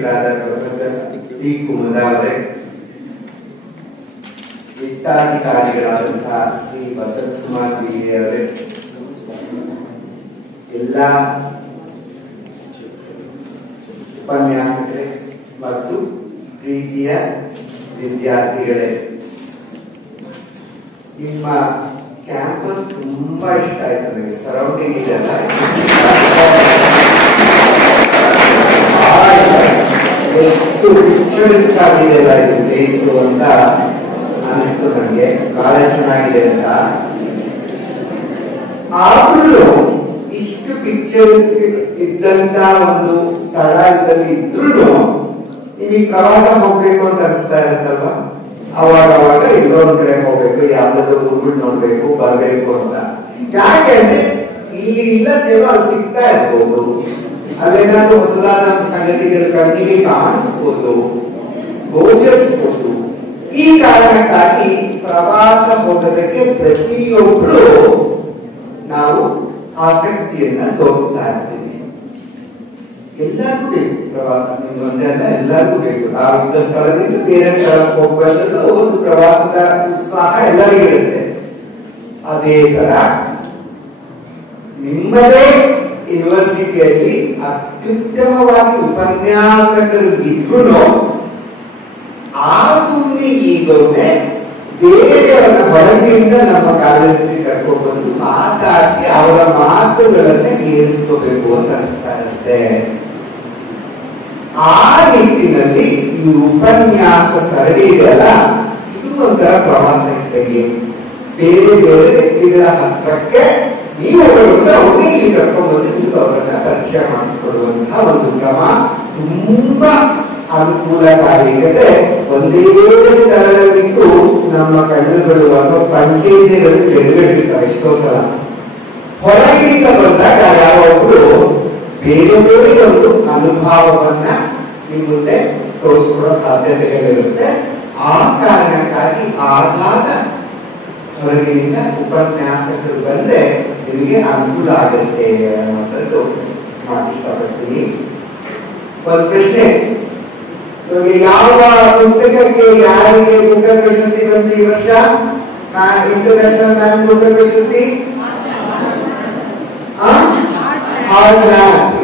ಅಧ್ಯಕ್ಷರಾದ professor T Kumuda ಅವರೇ, ವಿತ್ತಾಧಿಕಾರಿಗಳಾದಂತಹ ಶ್ರೀ ವಸಂತ್ ಕುಮಾರ್ ಬಿಗೆ ಅವರೇ, ಎಲ್ಲ ಉಪನ್ಯಾಸಕರೇ ಮತ್ತು ಪ್ರೀತಿಯ ವಿದ್ಯಾರ್ಥಿಗಳೇ, ನಿಮ್ಮ ಕ್ಯಾಂಪಸ್ ತುಂಬಾ ಇಷ್ಟ ಆಯ್ತು ನನಗೆ. ಸರೌಂಡಿಂಗ್ ಇದೆಲ್ಲ ಎಷ್ಟು ಪಿಕ್ಚರಿಸ್ಟಿಕ್ ಆಗಿದೆಲ್ಲ ಇದು ಪ್ಲೇಸು ಅಂತ ಅನಿಸ್ತು ನನಗೆ. ಬಹಳ ಚೆನ್ನಾಗಿದೆ ಅಂತ. ಆದ್ರೂ ಇಷ್ಟು ಪಿಕ್ಚರಿಸ್ಟಿಕ್ ಇದ್ದಂತ ಒಂದು ಸ್ಥಳದಲ್ಲಿ ಇದ್ರೂ ನಿಮಗೆ ಪ್ರವಾಸ ಹೋಗ್ಬೇಕು ಅಂತ ಅನಿಸ್ತಾ ಇರುತ್ತಲ್ವಾ? ಅವಾಗ ಇನ್ನೊಂದ್ ಕಡೆ ಹೋಗ್ಬೇಕು, ಯಾವ್ದಾದ್ರು ಊರುಗಳು ನೋಡ್ಬೇಕು, ಬರ್ಬೇಕು ಅಂತ. ಯಾಕೆ ಅಂದ್ರೆ ಇಲ್ಲಿ ಇಲ್ಲದೇನೋ ಅಲ್ಲಿ ಸಿಗ್ತಾ ಇರ್ಬೋದು, ಅಲ್ಲೇನಾದ್ರು ಹೊಸದಾದ ಸಂಗತಿಗಳು ಕಣ್ಣಿಗೆ ಕಾಣಿಸ್ಬೋದು, ಗೋಚರಿಸಬಹುದು. ಈ ಕಾರಣಕ್ಕಾಗಿ ಪ್ರವಾಸ ಹೋಗೋದಕ್ಕೆ ಪ್ರತಿಯೊಬ್ರು ನಾವು ಆಸಕ್ತಿಯನ್ನ ತೋರಿಸ್ತಾ ಇರ್ತೀವಿ. ಎಲ್ಲರಿಗೂ ಬೇಕು ಪ್ರವಾಸ, ನಿಮ್ಗೆ ಒಂದೇ ಅಲ್ಲ, ಎಲ್ಲರಿಗೂ ಬೇಕು. ನಾವಿದ್ದ ಸ್ಥಳದಿಂದ ಬೇರೆ ಸ್ಥಳಕ್ಕೆ ಹೋಗ್ಬಾರ್ದು, ಒಂದು ಪ್ರವಾಸದ ಉತ್ಸಾಹ ಎಲ್ಲರಿಗೂ ಇರುತ್ತೆ. ಅದೇ ತರ ನಿಮ್ಮದೇ ಯೂನಿವರ್ಸಿಟಿಯಲ್ಲಿ ಅತ್ಯುತ್ತಮವಾಗಿ ಉಪನ್ಯಾಸಕರು ಇದ್ರೂ ಆ ತುಮ್ಮಿ ಈಗೊಮ್ಮೆ ಬೇರೆಯವರ ಹೊರಗಿಂದ ನಮ್ಮ ಕಾಲೇಜಿಗೆ ಕರ್ಕೊಂಡು ಬಂದು ಮಾತಾಡಿಸಿ ಅವರ ಮಾತುಗಳನ್ನೇ ಕೇಳಿಸ್ಕೋಬೇಕು ಅಂತ ಅನಿಸ್ತಾ ಇರುತ್ತೆ. ಆ ನಿಟ್ಟಿನಲ್ಲಿ ಈ ಉಪನ್ಯಾಸ ಸರಣಿ ಇದೆಯಲ್ಲ, ಇದು ಒಂಥರ ಪ್ರವಾಸ ಇದ್ದಂಗೆ. ಬೇರೆ ಬೇರೆ ವ್ಯಕ್ತಿಗಳ ಹತ್ರಕ್ಕೆ ನೀವು ಅವ್ರನ್ನ ಇಲ್ಲಿ ಕರ್ಕೊಂಡು ಬಂದು ನೀವು ಅವರನ್ನ ಪರಿಚಯ ಮಾಡಿಸಿಕೊಡುವಂತಹ ಒಂದು ಕ್ರಮ ತುಂಬಾ ಅನುಕೂಲಕಾರಿ. ಒಂದೇ ಸ್ಥಳದಲ್ಲಿದ್ದು ನಮ್ಮ ಕಣ್ಣುಗಳು ಅಥವಾ ಪಂಚೇಂದ್ರಿಯಗಳು ಕೆಳಗಿರ್ತವೆ ಎಷ್ಟೋ ಸಲ. ಹೊರಗಿಂದ ಬಂದಾಗ ಯಾವೊಬ್ರು ಬೇರೆ ಬೇರೆ ಒಂದು ಅನುಭವವನ್ನ ನಿಮ್ಮ ಮುಂದೆ ತೋರಿಸ್ಕೊಡೋ ಸಾಧ್ಯತೆಗಳಿರುತ್ತೆ. ಆ ಕಾರಣಕ್ಕಾಗಿ ಆಗಾಗ ಹೊರಗಿನಿಂದ ಉಪನ್ಯಾಸಕರು ಬಂದ್ರೆ ನಿಮಗೆ ಅನುಕೂಲ ಆಗುತ್ತೆ ಅನ್ನೋದು ನಾನು ಇಷ್ಟಪಡ್ತೀನಿ. ಒಂದು ಪ್ರಶ್ನೆ, ಯಾವ ಪುಸ್ತಕಕ್ಕೆ ಯಾರಿಗೆ ಬುಕ್ಕರ್ ಪ್ರಶಸ್ತಿ ಬಂತು ಈ ವರ್ಷ? ಇಂಟರ್ನ್ಯಾಷನಲ್ ಮ್ಯಾನ್ ಬುಕ್ಕರ್ ಪ್ರಶಸ್ತಿ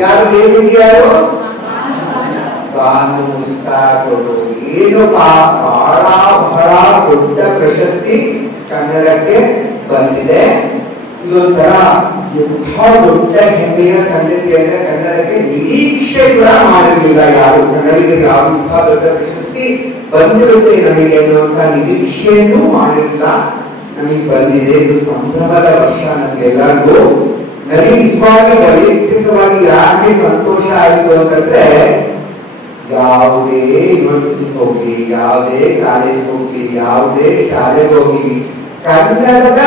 ಯಾರು ಲೇಖಕಿಯಾರು? ಬಾನು ಮುಸ್ತಾಕರು. ಏನು ಬಹಳ ದೊಡ್ಡ ಪ್ರಶಸ್ತಿ ಕನ್ನಡಕ್ಕೆ ಬಂದಿದೆ. ಇದೊಂಥರ ಬಹಳ ದೊಡ್ಡ ಹೆಮ್ಮೆಯ ಸಂಗತಿ ಅಂದ್ರೆ ಕನ್ನಡಕ್ಕೆ ನಿರೀಕ್ಷೆ ಕೂಡ ಮಾಡಿರಲಿಲ್ಲ ಯಾರು. ಕನ್ನಡಿಗರಿಗೆ ಯಾವ ದೊಡ್ಡ ಪ್ರಶಸ್ತಿ ಬಂದಿರುತ್ತೆ ನನಗೆ ಅನ್ನುವಂತ ನಿರೀಕ್ಷೆಯನ್ನು ಮಾಡಿಲ್ಲ, ನಮಗೆ ಬಂದಿದೆ. ಇದು ಸಂಭ್ರಮದ ವರ್ಷ ನಮ್ಗೆಲ್ಲರಿಗೂ. ನನಗೆ ನಿಜವಾಗಿ ವೈಯಕ್ತಿಕವಾಗಿ ಯಾಕೆ ಸಂತೋಷ ಆಯಿತು ಅಂತಂದ್ರೆ, ಯಾವುದೇ ಯೂನಿವರ್ಸಿಟಿಗೆ ಹೋಗ್ಲಿ, ಯಾವುದೇ ಕಾಲೇಜ್ ಹೋಗ್ಲಿ, ಯಾವುದೇ ಶಾಲೆಗೆ ಹೋಗ್ಲಿ, ಕನ್ನಡದ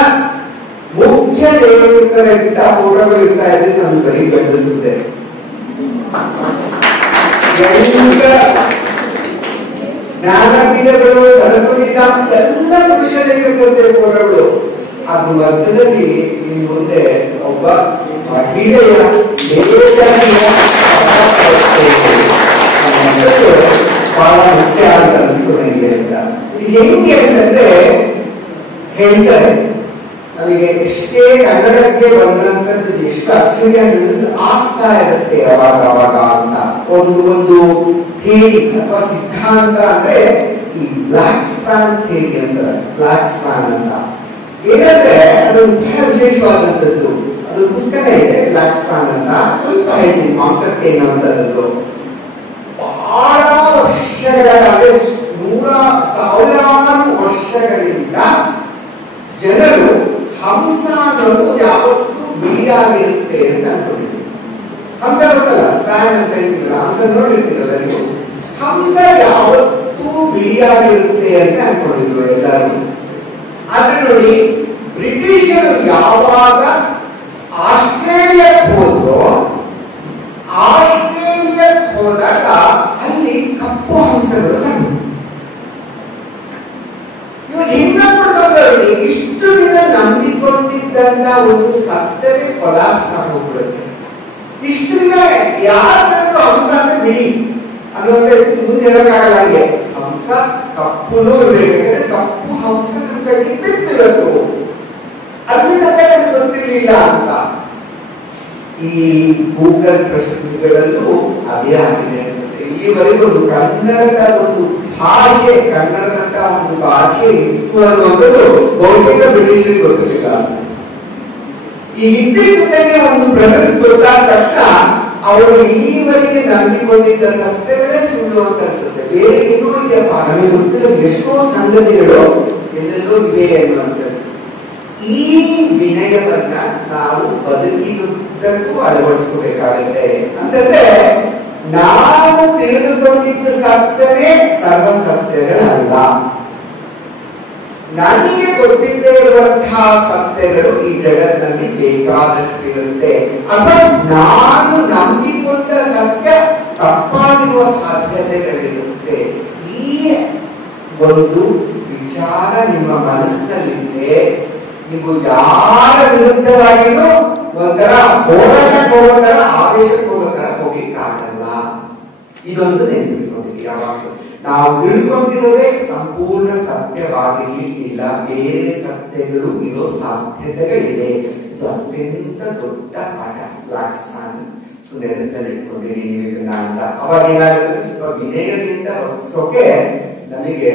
ಮುಖ್ಯ ಲೇಖಕರಿಗಿಂತ ಫೋಟೋಗಳು ಇರ್ತಾ ಇದ್ರೆ ನಮ್ಗೆ ಬರೀ ಗಂಡಿಸುತ್ತೆ. ಜ್ಞಾನಪೀಠಗಳು, ಸರಸ್ವತಿ ಸಾಹಿತ್ಯ ಎಲ್ಲ ಪುರುಷ ಲೇಖಕರ ಫೋಟೋಗಳು. ಅದು ಮಧ್ಯದಲ್ಲಿ ಇನ್ನು ಮುಂದೆ ಒಬ್ಬ ಮಹಿಳೆಯ ಬಹಳ ಮುಖ್ಯ ಅಂತ ಅನಿಸ್ತು ನನಗೆ ಅಂತ. ಇದು ಹೆಂಗೆ ಅಂತಂದ್ರೆ ಹೇಳ್ತಾರೆ, ನಮಗೆ ಎಷ್ಟೇ ಕನ್ನಡಕ್ಕೆ ಬಂದಂತದ್ದು ಎಷ್ಟು ಅಚ್ಚುಗೆ ಆಗ್ತಾ ಇರುತ್ತೆ ಅವಾಗ ಅಂತ. ಒಂದು ಥಿಯರಿ ಅಥವಾ ಸಿದ್ಧಾಂತ ಅಂದ್ರೆ ಈ ಬ್ಲಾಕ್ ಸ್ಪ್ಯಾನ್ ಥಿಯರಿ ಅಂತಾರೆ. ಬ್ಲಾಕ್ ಸ್ಪ್ಯಾನ್ ಅಂತ ಏನಂದ್ರೆ ಅದು ಬಹಳ ವಿಶೇಷವಾದಂಥದ್ದು. ಅದು ಪುಸ್ತಕ ಇದೆ ಬ್ಲಾಕ್ ಸ್ಪ್ಯಾನ್ ಅಂತ. ಸ್ವಲ್ಪ ಹೇಳ್ತೀನಿ ಕಾನ್ಸೆಪ್ಟ್ ಏನು ಅಂತದ್ದು. ಬಹಳ ವರ್ಷಗಳ, ಸಾವಿರಾರು ವರ್ಷಗಳಿಂದ ಜನರು ಹಂಸ ಅನ್ನೋದು ಯಾವತ್ತೂ ಬಿಳಿಯಾಗಿರುತ್ತೆ ಅಂತ ಅನ್ಕೊಂಡಿದ್ರು. ಹಂಸ ಗೊತ್ತಲ್ಲ, ಸ್ಪ್ಯಾನ್ ಅಂತ ಹೇಳ್ತೀರಲ್ಲ, ಹಂಸ ನೋಡಿರ್ತೀರಲ್ಲ ನೀವು. ಹಂಸ ಯಾವತ್ತೂ ಬಿಳಿಯಾಗಿರುತ್ತೆ ಅಂತ ಅನ್ಕೊಂಡಿದ್ರು ಎಲ್ಲರೂ. ಆದ್ರೆ ನೋಡಿ, ಬ್ರಿಟಿಷರು ಯಾವಾಗ ಆಸ್ಟ್ರೇಲಿಯಾಕ್ಕೆ ಹೋದ್ರು, ಆಸ್ಟ್ರೇಲಿಯಾಕ್ಕೆ ಹೋದಾಗ ಅಲ್ಲಿ ಕಪ್ಪು ಹಂಸಗಳು ಕಂಡು. ಇವಾಗ ಹಿಂಗೆ ಇಷ್ಟು ದಿನ ನಂಬಿಕೊಂಡಿದ್ದಂತ ಒಂದು ಸತ್ಯವೇ ಕೊಲಾಪ್ಸ್ ಆಗೋಗ್ಬಿಡುತ್ತೆ. ಇಷ್ಟು ದಿನ ಯಾರು ಹಂಸ ಅಂದ್ರೆ ಬಿಳಿ, ಅನ್ನುವಂಥ ಮುಂದೆ ಹೇಳಕ್ಕಾಗಲ್ಲ. ಹಾಗೆ ಹಂಸ ಕಪ್ಪುನೂ ಇರಬೇಕಂದ್ರೆ ಕಪ್ಪು ಹಂಸದ ಕಟ್ಟಿ ಬಿತ್ತಿರತ್ತು, ಅಲ್ಲಿ ನನಗೆ ಗೊತ್ತಿರಲಿಲ್ಲ ಅಂತ. ಈ ಗೂಗಲ್ ಪ್ರಶ್ನೆಗಳಲ್ಲೂ ಅದೇ ಆಗಿದೆ ಅನ್ಸುತ್ತೆ. ಇಲ್ಲಿವರೆಗೂ ಕನ್ನಡದ ಒಂದು ಭಾಷೆ, ಕನ್ನಡದಂತ ಒಂದು ಭಾಷೆ ಇತ್ತು ಅನ್ನೋದು ಬಹುತೇಕ ಬ್ರಿಟಿಷರಿಗೆ ಗೊತ್ತಿರಲಿಲ್ಲ ಅನ್ಸುತ್ತೆ. ಈ ಇತ್ತೀಚೆಗೆ ಒಂದು ಪ್ರೆಸೆನ್ಸ್ ಗೊತ್ತಾದ ತಕ್ಷಣ ಅವರು ಇಲ್ಲಿವರೆಗೆ ನಂಬಿಕೊಂಡಿದ್ದ ಸತ್ಯಗಳೇ ಸುಳ್ಳು ಅಂತ ಅನ್ಸುತ್ತೆ. ಬೇರೆ ಏನೋ ಇದೆಯಪ್ಪ, ನಮಗೆ ಗೊತ್ತಿಲ್ಲ ಎಷ್ಟೋ ಸಂಗತಿಗಳು ಎಲ್ಲೆಲ್ಲೋ ಇವೆ ಅನ್ನುವಂಥದ್ದು. ಈ ವಿನಯವನ್ನ ನಾವು ಬದುಕಿನುದ್ದಕ್ಕೂ ಅಳವಡಿಸ್ಕೋಬೇಕಾಗುತ್ತೆ. ಅಂತಂದ್ರೆ ನಾವು ತಿಳಿದುಕೊಂಡಿದ್ದ ಸತ್ಯವೇ ಸರ್ವ ಸತ್ಯಗಳಲ್ಲ. ನನಗೆ ಗೊತ್ತಿಲ್ಲದೆ ಇರುವಂತಹ ಸತ್ಯಗಳು ಈ ಜಗತ್ತಿನಲ್ಲಿ ಬೇಕಾದಷ್ಟು ಇರುತ್ತೆ. ಅಥವಾ ನಾನು ನಂಬಿಕೊಂಡ ಸತ್ಯ ತಪ್ಪಾಗಿರುವ ಸಾಧ್ಯತೆಗಳಿರುತ್ತೆ. ಈ ಒಂದು ವಿಚಾರ ನಿಮ್ಮ ಮನಸ್ಸಿನಲ್ಲಿದೆ, ನೀವು ಯಾರ ವಿರುದ್ಧವಾಗಿಯೂ ಒಂಥರ ಹೋರಾಟಕ್ಕೆ ಹೋಗೋ ತರ, ಆವೇಶಕ್ಕೆ ಹೋಗೋ ತರ ಹೋಗ್ಲಿಕ್ಕಾಗಲ್ಲ. ಇದೊಂದು ನೆನಪಿಟ್ಕೊಂಡಿದ್ದೀವಿ ಯಾವಾಗಲೂ. ನಾವು ತಿಳ್ಕೊಂಡಿರೋದೇ ಸಂಪೂರ್ಣ ಸತ್ಯವಾಗಿರ್ಲಿಕ್ಕಿಲ್ಲ, ಬೇರೆ ಸತ್ಯಗಳು ಇರೋ ಸಾಧ್ಯತೆಗಳಿದೆ. ಇದು ಅತ್ಯಂತ ದೊಡ್ಡ ಪಾಠ. ಬ್ಲಾಕ್ ಸ್ವಾನ್ ನೆನಪಲ್ಲಿ ಇಟ್ಕೊಂಡಿರಿ ನೀವು ಇದನ್ನ ಅಂತ. ಅವಾಗ ಏನಾಗುತ್ತೆ, ಸ್ವಲ್ಪ ವಿನಯದಿಂದ ವರ್ತಿಸೋಕೆ ನಮಗೆ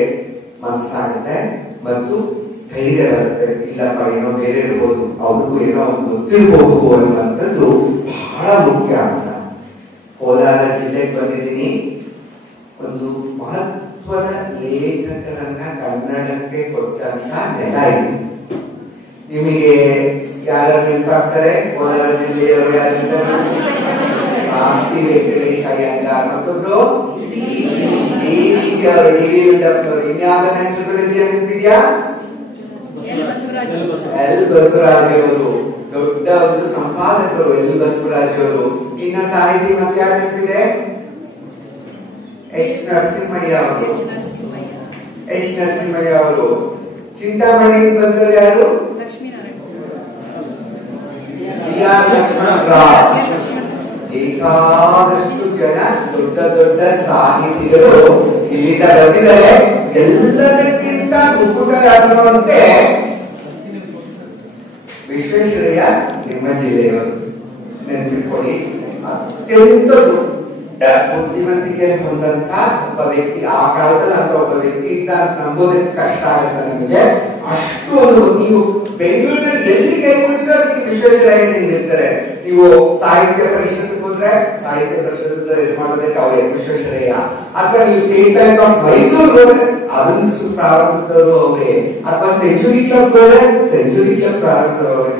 ಮನಸ್ಸಾಗುತ್ತೆ ಮತ್ತು ಧೈರ್ಯ ಬರುತ್ತೆ. ಇಲ್ಲಪ್ಪ ಏನೋ ಬೇರೆ ಇರ್ಬೋದು, ಅವ್ರಿಗೂ ಏನೋ ಒಂದು ಗೊತ್ತಿರ್ಬೋದು ಅನ್ನುವಂಥದ್ದು ಬಹಳ ಮುಖ್ಯ ಅಂತ. ಕೋಲಾರ ಜಿಲ್ಲೆಗೆ ಬಂದಿದ್ದೀನಿ. ಒಂದು ಮಹತ್ವದ ಲೇಖಕರನ್ನ ಕನ್ನಡಕ್ಕೆ ಕೊಟ್ಟಂತ ನೆಲ ಇದೆ. ನಿಮಗೆ ಯಾರು ನೆನಪಾಗ್ತಾರೆ? ಕೋಲಾರ ಜಿಲ್ಲೆಯವರು ಯಾರು? ಆಸ್ತಿ ವೆಂಕಟೇಶ ಅಯ್ಯಂಗಾರ್, ಮತ್ತೊಬ್ರು ಇನ್ಯಾವ ಹೆಸರುಗಳಿದೆಯಾ ನೆನಪಿದ್ಯಾ? ಎಲ್ ಬಸವರಾಜ್ ಅವರು ದೊಡ್ಡ ಒಂದು ಸಂಪಾದಕರು. ಎಲ್ ಬಸವರಾಜ್ ಅವರು. ಇನ್ನ ಸಾಹಿತಿ ಮತ್ತೆ ಯಾರು ನೆನಪಿದೆ? ಎಚ್ ನರಸಿಂಹಯ್ಯ ಅವರು. ಎಚ್ ನರಸಿಂಹಯ್ಯ ಅವರು. ಚಿಂತಾಮಣಿ ಬಂದರು ಯಾರು? ಬೇಕಾದಷ್ಟು ಜನ ದೊಡ್ಡ ದೊಡ್ಡ ಸಾಹಿತಿಗಳು ಇಲ್ಲಿಂದ ಬಂದಿದ್ದಾರೆ. ಎಲ್ಲದಕ್ಕಿಂತ ಮುಖುಟರಾಗುವಂತೆ ವಿಶ್ವೇಶ್ವರಯ್ಯ ನಿಮ್ಮ ಜಿಲ್ಲೆಯವರು. ನೆನಪಿಟ್ಕೊಳ್ಳಿ, ಅತ್ಯಂತ ದೊಡ್ಡ ಬುದ್ಧಿವಂತಿಕೆಯನ್ನು ಹೊಂದಂತ ಒಬ್ಬ ವ್ಯಕ್ತಿ. ಆ ಕಾಲದಲ್ಲಿ ಅಂತ ಒಬ್ಬ ವ್ಯಕ್ತಿ ಇದ್ದ ಅಂತ ನಂಬೋದಕ್ಕೆ ಕಷ್ಟ ಆಗುತ್ತೆ ನಮಗೆ. ಅಷ್ಟು ಒಂದು, ನೀವು ಬೆಂಗಳೂರಿನಲ್ಲಿ ಎಲ್ಲಿ ಕೈ ಕೊಟ್ಟಿರೋ ಅದಕ್ಕೆ ವಿಶ್ವೇಶ್ವರಯ್ಯ ನಿಂತಿರ್ತಾರೆ. ನೀವು ಸಾಹಿತ್ಯ ಪರಿಷತ್ ಹೋದ್ರೆ ಸಾಹಿತ್ಯ ಪರಿಷತ್ ಇದು ಮಾಡೋದಕ್ಕೆ ಅವರೇ ವಿಶ್ವೇಶ್ವರಯ್ಯ. ಅಥವಾ ನೀವು ಸ್ಟೇಟ್ ಬ್ಯಾಂಕ್ ಆಫ್ ಮೈಸೂರು ಹೋದ್ರೆ ಅದನ್ನು ಪ್ರಾರಂಭಿಸಿದವರು ಅವರೇ. ಅಥವಾ ಸೆಂಚುರಿ ಕ್ಲಬ್ ಹೋದ್ರೆ ಸೆಂಚುರಿ ಕ್ಲಬ್ ಪ್ರಾರಂಭಿಸಿದವರು ಅವರೇ.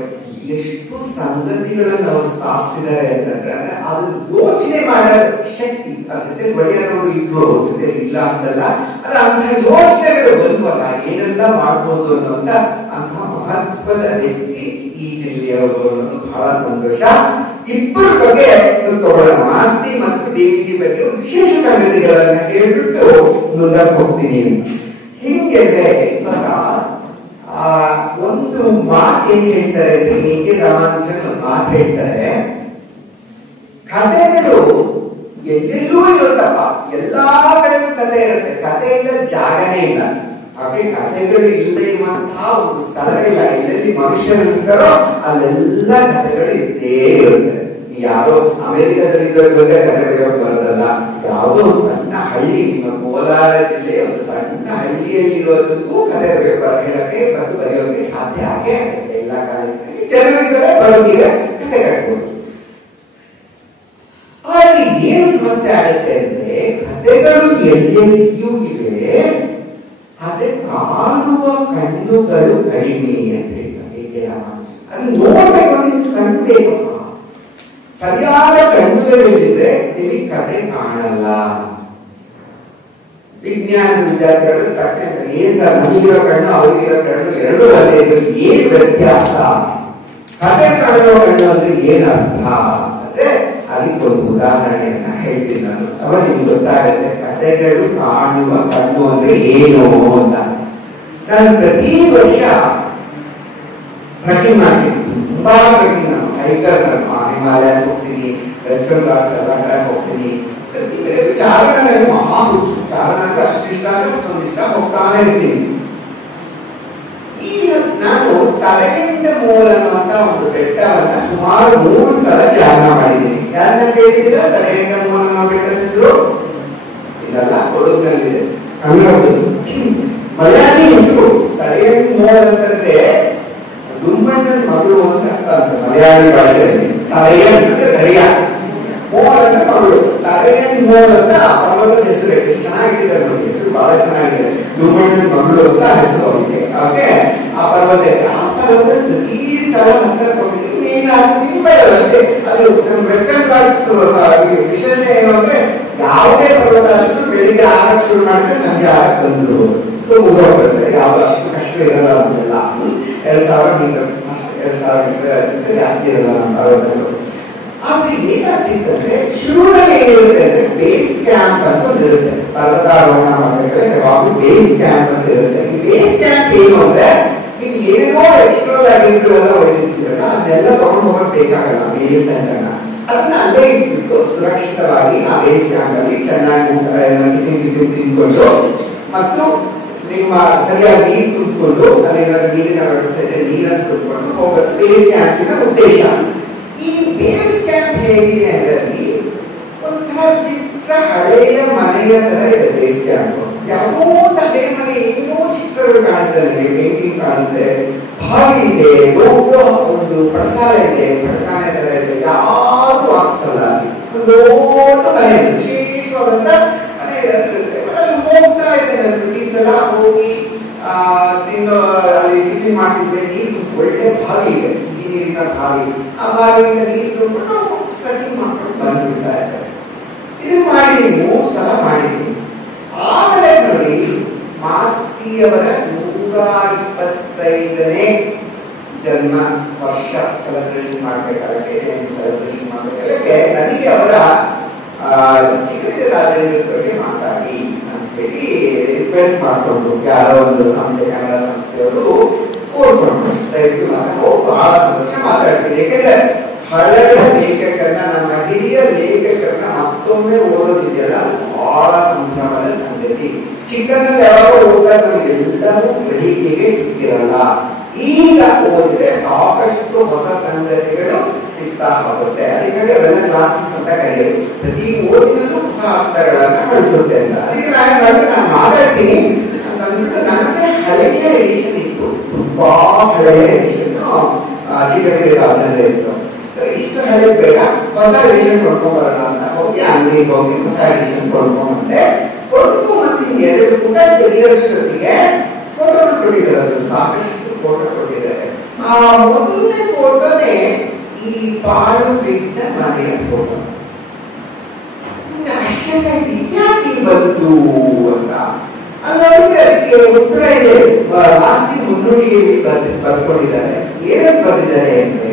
ಎಷ್ಟು ಸಂಗತಿಗಳನ್ನು ಅವರು ಸ್ಥಾಪಿಸಿದ್ದಾರೆ ಅಂತಂದ್ರೆ ಅದು ಯೋಚನೆ ಮಾಡೋ ಶಕ್ತಿ ಅದ್ರ ಜೊತೆ ಒಡೆಯರವರು ಇದ್ರು, ಜೊತೆ ಇಲ್ಲ ಅಂತಲ್ಲ, ಆದ್ರೆ ಅಂತಹ ಯೋಚನೆಗಳು ಬಂದ್ವಲ್ಲ, ಏನೆಲ್ಲ ಮಾಡ್ಬೋದು ಅನ್ನುವಂತ ಅಂತಹ ಮಹತ್ವದ ವ್ಯಕ್ತಿ ಈ ಜಿಲ್ಲೆಯವರು ಅನ್ನೋದು ಬಹಳ ಸಂತೋಷ. ಇಬ್ಬರ ಬಗ್ಗೆ ಸ್ವಲ್ಪ ತಗೊಳ್ಳೋಣ. ಆಸ್ತಿ ಮತ್ತು ಡಿವಿಜಿ ಬಗ್ಗೆ ವಿಶೇಷ ಸಂಗತಿಗಳನ್ನ ಹೇಳ್ಬಿಟ್ಟು ಮುಂದಕ್ಕೆ ಹೋಗ್ತೀನಿ. ಹಿಂಗೆ ಇವಾಗ ಒಂದು ಮಾತು ಏನ್ ಹೇಳ್ತಾರೆ ಅಂದ್ರೆ, ಹೀಗೆ ರಾಮಾನುಜನ್ ಒಂದು ಮಾತು ಹೇಳ್ತಾರೆ, ಕಥೆಗಳು ಎಲ್ಲೆಲ್ಲೂ ಇರುತ್ತಪ್ಪ, ಎಲ್ಲಾ ಕಡೆಗೂ ಕಥೆ ಇರುತ್ತೆ. ಕಥೆ ಇಲ್ಲ ಜಾಗನೇ ಇಲ್ಲ. ಹಾಗೆ ಕಥೆಗಳು ಇಲ್ಲದೆ ಇರುವಂತಹ ಒಂದು ಸ್ಥಳ ಇಲ್ಲ. ಎಲ್ಲೆಲ್ಲಿ ಮನುಷ್ಯರು ಇರ್ತಾರೋ ಅಲ್ಲೆಲ್ಲ ಕಥೆಗಳು ಇದ್ದೇ ಇರುತ್ತೆ. ಯಾರೋ ಅಮೆರಿಕದಲ್ಲಿ ಇದ್ದವರಿಗೆ ಕಥೆ ಬರೆಯೋಕೆ ಬರೋದಲ್ಲ. ಯಾವುದೋ ಒಂದು ಸಣ್ಣ ಹಳ್ಳಿ, ನಿಮ್ಮ ಕೋಲಾರ ಜಿಲ್ಲೆಯ ಒಂದು ಸಣ್ಣ ಹಳ್ಳಿಯಲ್ಲಿ ಇರೋದಕ್ಕೂ ಕಥೆ ಹೇಳಕ್ಕೆ ಮತ್ತು ಬರೆಯೋಕೆ ಸಾಧ್ಯ ಆಗೇ ಆಗುತ್ತೆ. ಎಲ್ಲ ಕಾಲದಲ್ಲಿ ಜನರಿದ್ದಾರೆ, ಬರೋದಿಗೆ ಕಥೆ ಕಟ್ಬೋದು. ಆದ್ರೆ ಏನ್ ಸಮಸ್ಯೆ ಆಗುತ್ತೆ ಅಂದ್ರೆ, ಕಥೆಗಳು ಎಲ್ಲೆಲ್ಲಿಯೂ ಇವೆ, ಆದ್ರೆ ಕಾಣುವ ಕಣ್ಣುಗಳು ಕಡಿಮೆ ಅಂತ ಹೇಳ್ತಾರೆ. ಅದು ನೋಡ್ಬೇಕು, ನಿಮ್ಗೆ ಕಣ್ಣು ಬೇಕಪ್ಪ. ಸರಿಯಾದ ಕಣ್ಣುಗಳಿದ್ರೆ ನಿಮಗೆ ಕಥೆ ಕಾಣಲ್ಲ. ವಿಜ್ಞಾನ ವಿದ್ಯಾರ್ಥಿಗಳು ತಕ್ಷಣ ಏನ್ ಸರ್, ನಮಗಿರೋ ಕಣ್ಣು ಅವ್ರಿಗಿರೋ ಕಣ್ಣು ಎರಡೂ ಅದೇ, ಏನ್ ವ್ಯತ್ಯಾಸ? ಕಥೆ ಕಾಣುವ ಕಣ್ಣು ಅಂದ್ರೆ ಏನ್ ಅರ್ಥ ಅಂದ್ರೆ, ಅದಕ್ಕೊಂದು ಉದಾಹರಣೆಯನ್ನ ಹೇಳ್ತೀನಿ ನಾನು. ಅವಾಗ ನಿಮ್ಗೆ ಗೊತ್ತಾಗುತ್ತೆ ಕಥೆಗಳು ಕಾಣುವ ಕಣ್ಣು ಅಂದ್ರೆ ಏನು ಅಂತ. ನಾನು ಪ್ರತಿ ವರ್ಷ ಟ್ರೆಕ್ಕಿಂಗ್ ಮಾಡ್ತೀನಿ, ತುಂಬಾ ಟ್ರೆಕ್ಕಿಂಗ್. ನಾನು ಹೈಕರ್, ನಾನು ಹಿಮಾಲಯ ಹೋಗ್ತೀನಿ, ವೆಸ್ಟರ್ನ್ ಘಾಟ್ಸ್ ಎಲ್ಲ ಕಡೆ ಹೋಗ್ತೀನಿ. ಪ್ರತಿ ಬೆಳಗ್ಗೆ ಚಾರಣ ನನಗೆ ಮಹಾ ಹುಚ್ಚು. ಚಾರಣ ಅಂದ್ರೆ ಅಷ್ಟಿಷ್ಟ ಅಂದ್ರೆ ಅಷ್ಟೊಂದಿಷ್ಟ ಹೋಗ್ತಾನೆ ಇರ್ತೀನಿ. ಈಗ ನಾನು ತಡೆಗಂಡ ಮೂಲ ಅನ್ನುವಂತ ಒಂದು ಬೆಟ್ಟವನ್ನ ಸುಮಾರು 3 ಸಲ ಚಾರಣ ಮಾಡಿದ್ದೀನಿ. ಯಾರನ್ನ ಕೇಳಿದ್ರೆ ತಡೆಗಂಡ ಮೂಲ ಅನ್ನೋ ಬೆಟ್ಟದ ಹೆಸರು ಇದೆಲ್ಲ ಕೊಡಗಿನಲ್ಲಿದೆ, ಕನ್ನಡದ್ದು ಮಲಯಾಳಿ ಹೆಸರು. ತಡೆಗಂಡ ಮೂಲ ಅಂತಂದ್ರೆ ದುಮ್ಮಣ್ಣನ ಮಗಳು ಅಂತ ಅರ್ಥ ಅಂತ ಮಲಯಾಳಿ ಭಾಷೆಯಲ್ಲಿ. ತಡೆಯನ್ ಅಂದ್ರೆ ದರಿಯ, ಮೋಳ ಅಂದ್ರೆ ಮಗಳು. ತಡೆಯನ್ ಮೋಳ ಅಂತ ಆ ಪರ್ವತದ ಹೆಸರು. ಎಷ್ಟು ಚೆನ್ನಾಗಿದೆ ನೋಡಿ, ಹೆಸರು ಬಹಳ ಚೆನ್ನಾಗಿದೆ. ದುಮ್ಮಣ್ಣನ ಮಗಳು ಅಂತ ಹೆಸರು ಅವರಿಗೆ. ಓಕೆ, ಆ ಪರ್ವತ ಆ ಪರ್ವತ ಪ್ರತಿ ಸಲ ಹತ್ತರ ಹೋಗ್ತೀವಿ, ನೀನು ಹಾಕ್ತೀವಿ ಬಯಲಷ್ಟೇ. ಅದು ನಮ್ಮ ವೆಸ್ಟರ್ನ್ ಘಾಟ್ಸ್ ವಿಶೇಷ ಏನು ಅಂದ್ರೆ ಯಾವುದೇ ಪರ್ವತ ಆದ್ರೂ ಬೆಳಿಗ್ಗೆ 6 ಶುರು ಮಾಡಿದ್ರೆ ಸಂಜೆ 6 ಬಂದು ಸೊ ಮುಗಿದೋಗ್ತದೆ. ಯಾವ ಅಷ್ಟು ಕಷ್ಟ ಇರಲ್ಲ ಅಂತೆಲ್ಲ. 2000 ಮೀಟರ್ 2000 ಮೀಟರ್ ಜಾಸ್ತಿ ಇರಲ್ಲ ನಮ್ಮ ಪರ್ವತಗಳು. ಆದ್ರೆ ಏನಾಗ್ತಿತ್ತಂದ್ರೆ ಶುರುವಿನಲ್ಲಿ ಏನಿರುತ್ತೆ ಅಂದ್ರೆ ಬೇಸ್ ಕ್ಯಾಂಪ್ ಅಂತ ಇರುತ್ತೆ. ಪರ್ವತಾರೋಹಣ ಮಾಡಬೇಕಾದ್ರೆ ಯಾವಾಗಲೂ ಬೇಸ್ ಕ್ಯಾಂಪ್ ಅಂತ ಇರುತ್ತೆ. ಈ ಬೇಸ್ ಕ್ಯಾಂಪ್ ಏನು ಅಂದ್ರೆ ನೀವು ಏನೇನೋ ಎಕ್ಸ್ಟ್ರಲ್ ಆಗಿರೋದೆಲ್ಲ ಒಯ್ದಿರ್ತೀರಲ್ಲ, ಅದನ್ನೆಲ್ಲ ತಗೊಂಡು ಹೋಗಕ್ ಬೇಕಾಗಲ್ಲ. ಮೇಲಿನ ತನಕ ಅದನ್ನ ಅಲ್ಲೇ ಇಟ್ಬಿಟ್ಟು ಸುರಕ್ಷಿತವಾಗಿ ಆ ಬೇಸ್ ಕ್ಯಾಂಪ್ ಅಲ್ಲಿ ಚೆನ್ನಾಗಿ ಟಿಫಿನ್ ತಿನ್ಕೊಂಡು ಮತ್ತು ನಿಮ್ಮ ಸರಿಯಾಗಿ ನೀರು ತುಂಬಿಕೊಂಡು ಅಲ್ಲಿ ನೀರಿನ ವ್ಯವಸ್ಥೆ ಇದೆ, ನೀರನ್ನು ತುಂಬಿಕೊಂಡು ಹೋಗೋದು ಬೇಸ್ ಕ್ಯಾಂಪಿನ ಉದ್ದೇಶ. ಈ ಬೇಸ್ ಕ್ಯಾಂಪ್ ಹೇಗಿದೆ ಅಂದ್ರೆ ಒಂದು ತರ ಚಿತ್ರ ಹಳೆಯ ಮನೆಯ ತರ ಇದೆ ಬೇಸ್ ಕ್ಯಾಂಪ್. ಯಾವುದೋ ಹಳೆ ಮನೆ ಏನೋ ಚಿತ್ರಗಳು ಕಾಣುತ್ತೆ, ನನಗೆ ಪೇಂಟಿಂಗ್ ಕಾಣುತ್ತೆ, ಬಾವಿ ಇದೆ, ದೊಡ್ಡ ಒಂದು ಪ್ರಸಾರ ಇದೆ, ಪಟಕಾನೆ ತರ ಇದೆ, ಯಾರು ವಾಸಿಸಲ್ಲ. ಒಂದು ದೊಡ್ಡ ಮನೆ, ವಿಶೇಷವಾದಂತ ಮನೆ ಇರುತ್ತೆ. ಅಲ್ಲಿ ಹೋಗ್ತಾ ಇದ್ದೇನೆ ಪ್ರತಿ ಸಲ ಹೋಗಿ ತಿನ್ನೋ ಅಲ್ಲಿ ಟಿಫಿನ್ ಮಾಡ್ತಿದ್ದೆ. ನೀರು ಒಳ್ಳೆ ಬಾವಿ ಇದೆ, ಸಿಹಿ ನೀರಿನ ಬಾವಿ. ಆ ಬಾವಿಯಿಂದ ನೀರು ತುಂಬಿಟ್ಟು ಕಟಿಂಗ್ ಮಾಡ್ಕೊಂಡು ಬಂದ್ಬಿಡ್ತಾ ಇದ್ದಾರೆ. ಇದನ್ನ ಮಾಡಿದೀನಿ, 3 ಸಲ ಮಾಡಿದೀನಿ. ಆಮೇಲೆ ನೋಡಿ, ಮಾಸ್ತಿಯವರ 125ನೇ ಜನ್ಮ ವರ್ಷ ಸೆಲೆಬ್ರೇಷನ್ ಮಾಡ್ಬೇಕಾದ್ರೆ ಸೆಲೆಬ್ರೇಷನ್ ಮಾಡ್ಬೇಕಾದ್ರೆ ನನಗೆ ಅವರ ಚಿಕ್ಕಬೀರ ರಾಜೇಂದ್ರ ಬಗ್ಗೆ ಮಾತಾಡಿ ಅಂತ ಹೇಳಿ ರಿಕ್ವೆಸ್ಟ್ ಮಾಡಿಕೊಂಡು ಯಾರೋ ಒಂದು ಸಂಸ್ಥೆ, ಕನ್ನಡ ಸಂಸ್ಥೆಯವರು ಕೋರ್ಕೊಂಡು ದಯವಿಟ್ಟು ಬಹಳ ಸಂತೋಷ ಮಾತಾಡ್ತೀನಿ. ಯಾಕೆಂದ್ರೆ ಹಳೆಯ ಲೇಖಕರನ್ನ, ನಮ್ಮ ಹಿರಿಯ ಲೇಖಕರನ್ನ ಮತ್ತೊಮ್ಮೆ ಓದೋದಿದೆಯಲ್ಲ, ಬಹಳ ಸಂಭ್ರಮದ ಸಂಗತಿ. ಚಿಕ್ಕನಲ್ಲಿ ಯಾವಾಗ ಓದಿದಾಗ ನಮಗೆಲ್ಲವೂ ಗ್ರಹಿಕೆಗೆ ಸಿಕ್ಕಿರಲ್ಲ. ಈಗ ಓದಿದ್ರೆ ಸಾಕಷ್ಟು ಹೊಸ ಸಂಗತಿಗಳು ಸಿಗ್ತಾ ಹೋಗುತ್ತೆ. ಅದಕ್ಕಾಗಿ ಅವೆಲ್ಲ ಕ್ಲಾಸಿಕ್ಸ್ ಅಂತ ಕರೆಯೋದು. ಪ್ರತಿ ಓದಿನಲ್ಲೂ ಹೊಸ ಅರ್ಥಗಳನ್ನ ಕಳಿಸುತ್ತೆ ಅಂತ. ಅದಕ್ಕೆ ನಾನು ಮಾತಾಡ್ತೀನಿ ಅಂತ ಅಂದ್ಬಿಟ್ಟು ನನಗೆ ಹಳೆಯ ಎಡಿಷನ್ ಇತ್ತು, ತುಂಬಾ ಹಳೆಯ ಎಡಿಷನ್ ಚಿಕ್ಕಬೀರ ರಾಜೇಂದ್ರ ಇತ್ತು. ಇಷ್ಟು ಹಳೆ ಬೇಡ, ಹೊಸ ಎಡಿಷನ್ ಕೊಂಡ್ಕೊಂಡ್ ಬರೋಣ ಅಂತ ಹೋಗಿ ಅಂಗಡಿಗೆ ಹೋಗಿ ಹೊಸ ಎಡಿಷನ್ ಕೊಂಡ್ಕೊಂಬಂದೆ. ಕೊಂಡ್ಕೊಂಬಂದು 2 ಪುಟ ತೆರೆಯೋಷ್ಟೊತ್ತಿಗೆ ಫೋಟೋ ಕೊಟ್ಟಿದ್ದಾರೆ, ಸಾಕಷ್ಟು ಫೋಟೋ ಕೊಟ್ಟಿದ್ದಾರೆ. ಆ ಮೊದಲನೇ ಫೋಟೋನೇ ಈ ಪಾಳು ಬಿದ್ದ ಮನೆಯ ಫೋಟೋ. ಆಶ್ಚರ್ಯ ಯಾಕೆ ಬಂತು ಅಂತ ಅಲ್ಲೊಂದು ಅದಕ್ಕೆ ಉತ್ತರ ಇದೆ. ಮಾಸ್ತಿ ಮುನ್ನುಡಿಯಲ್ಲಿ ಬರ್ಕೊಂಡಿದ್ದಾರೆ. ಏನೇನು ಬರ್ತಿದ್ದಾರೆ ಅಂದ್ರೆ,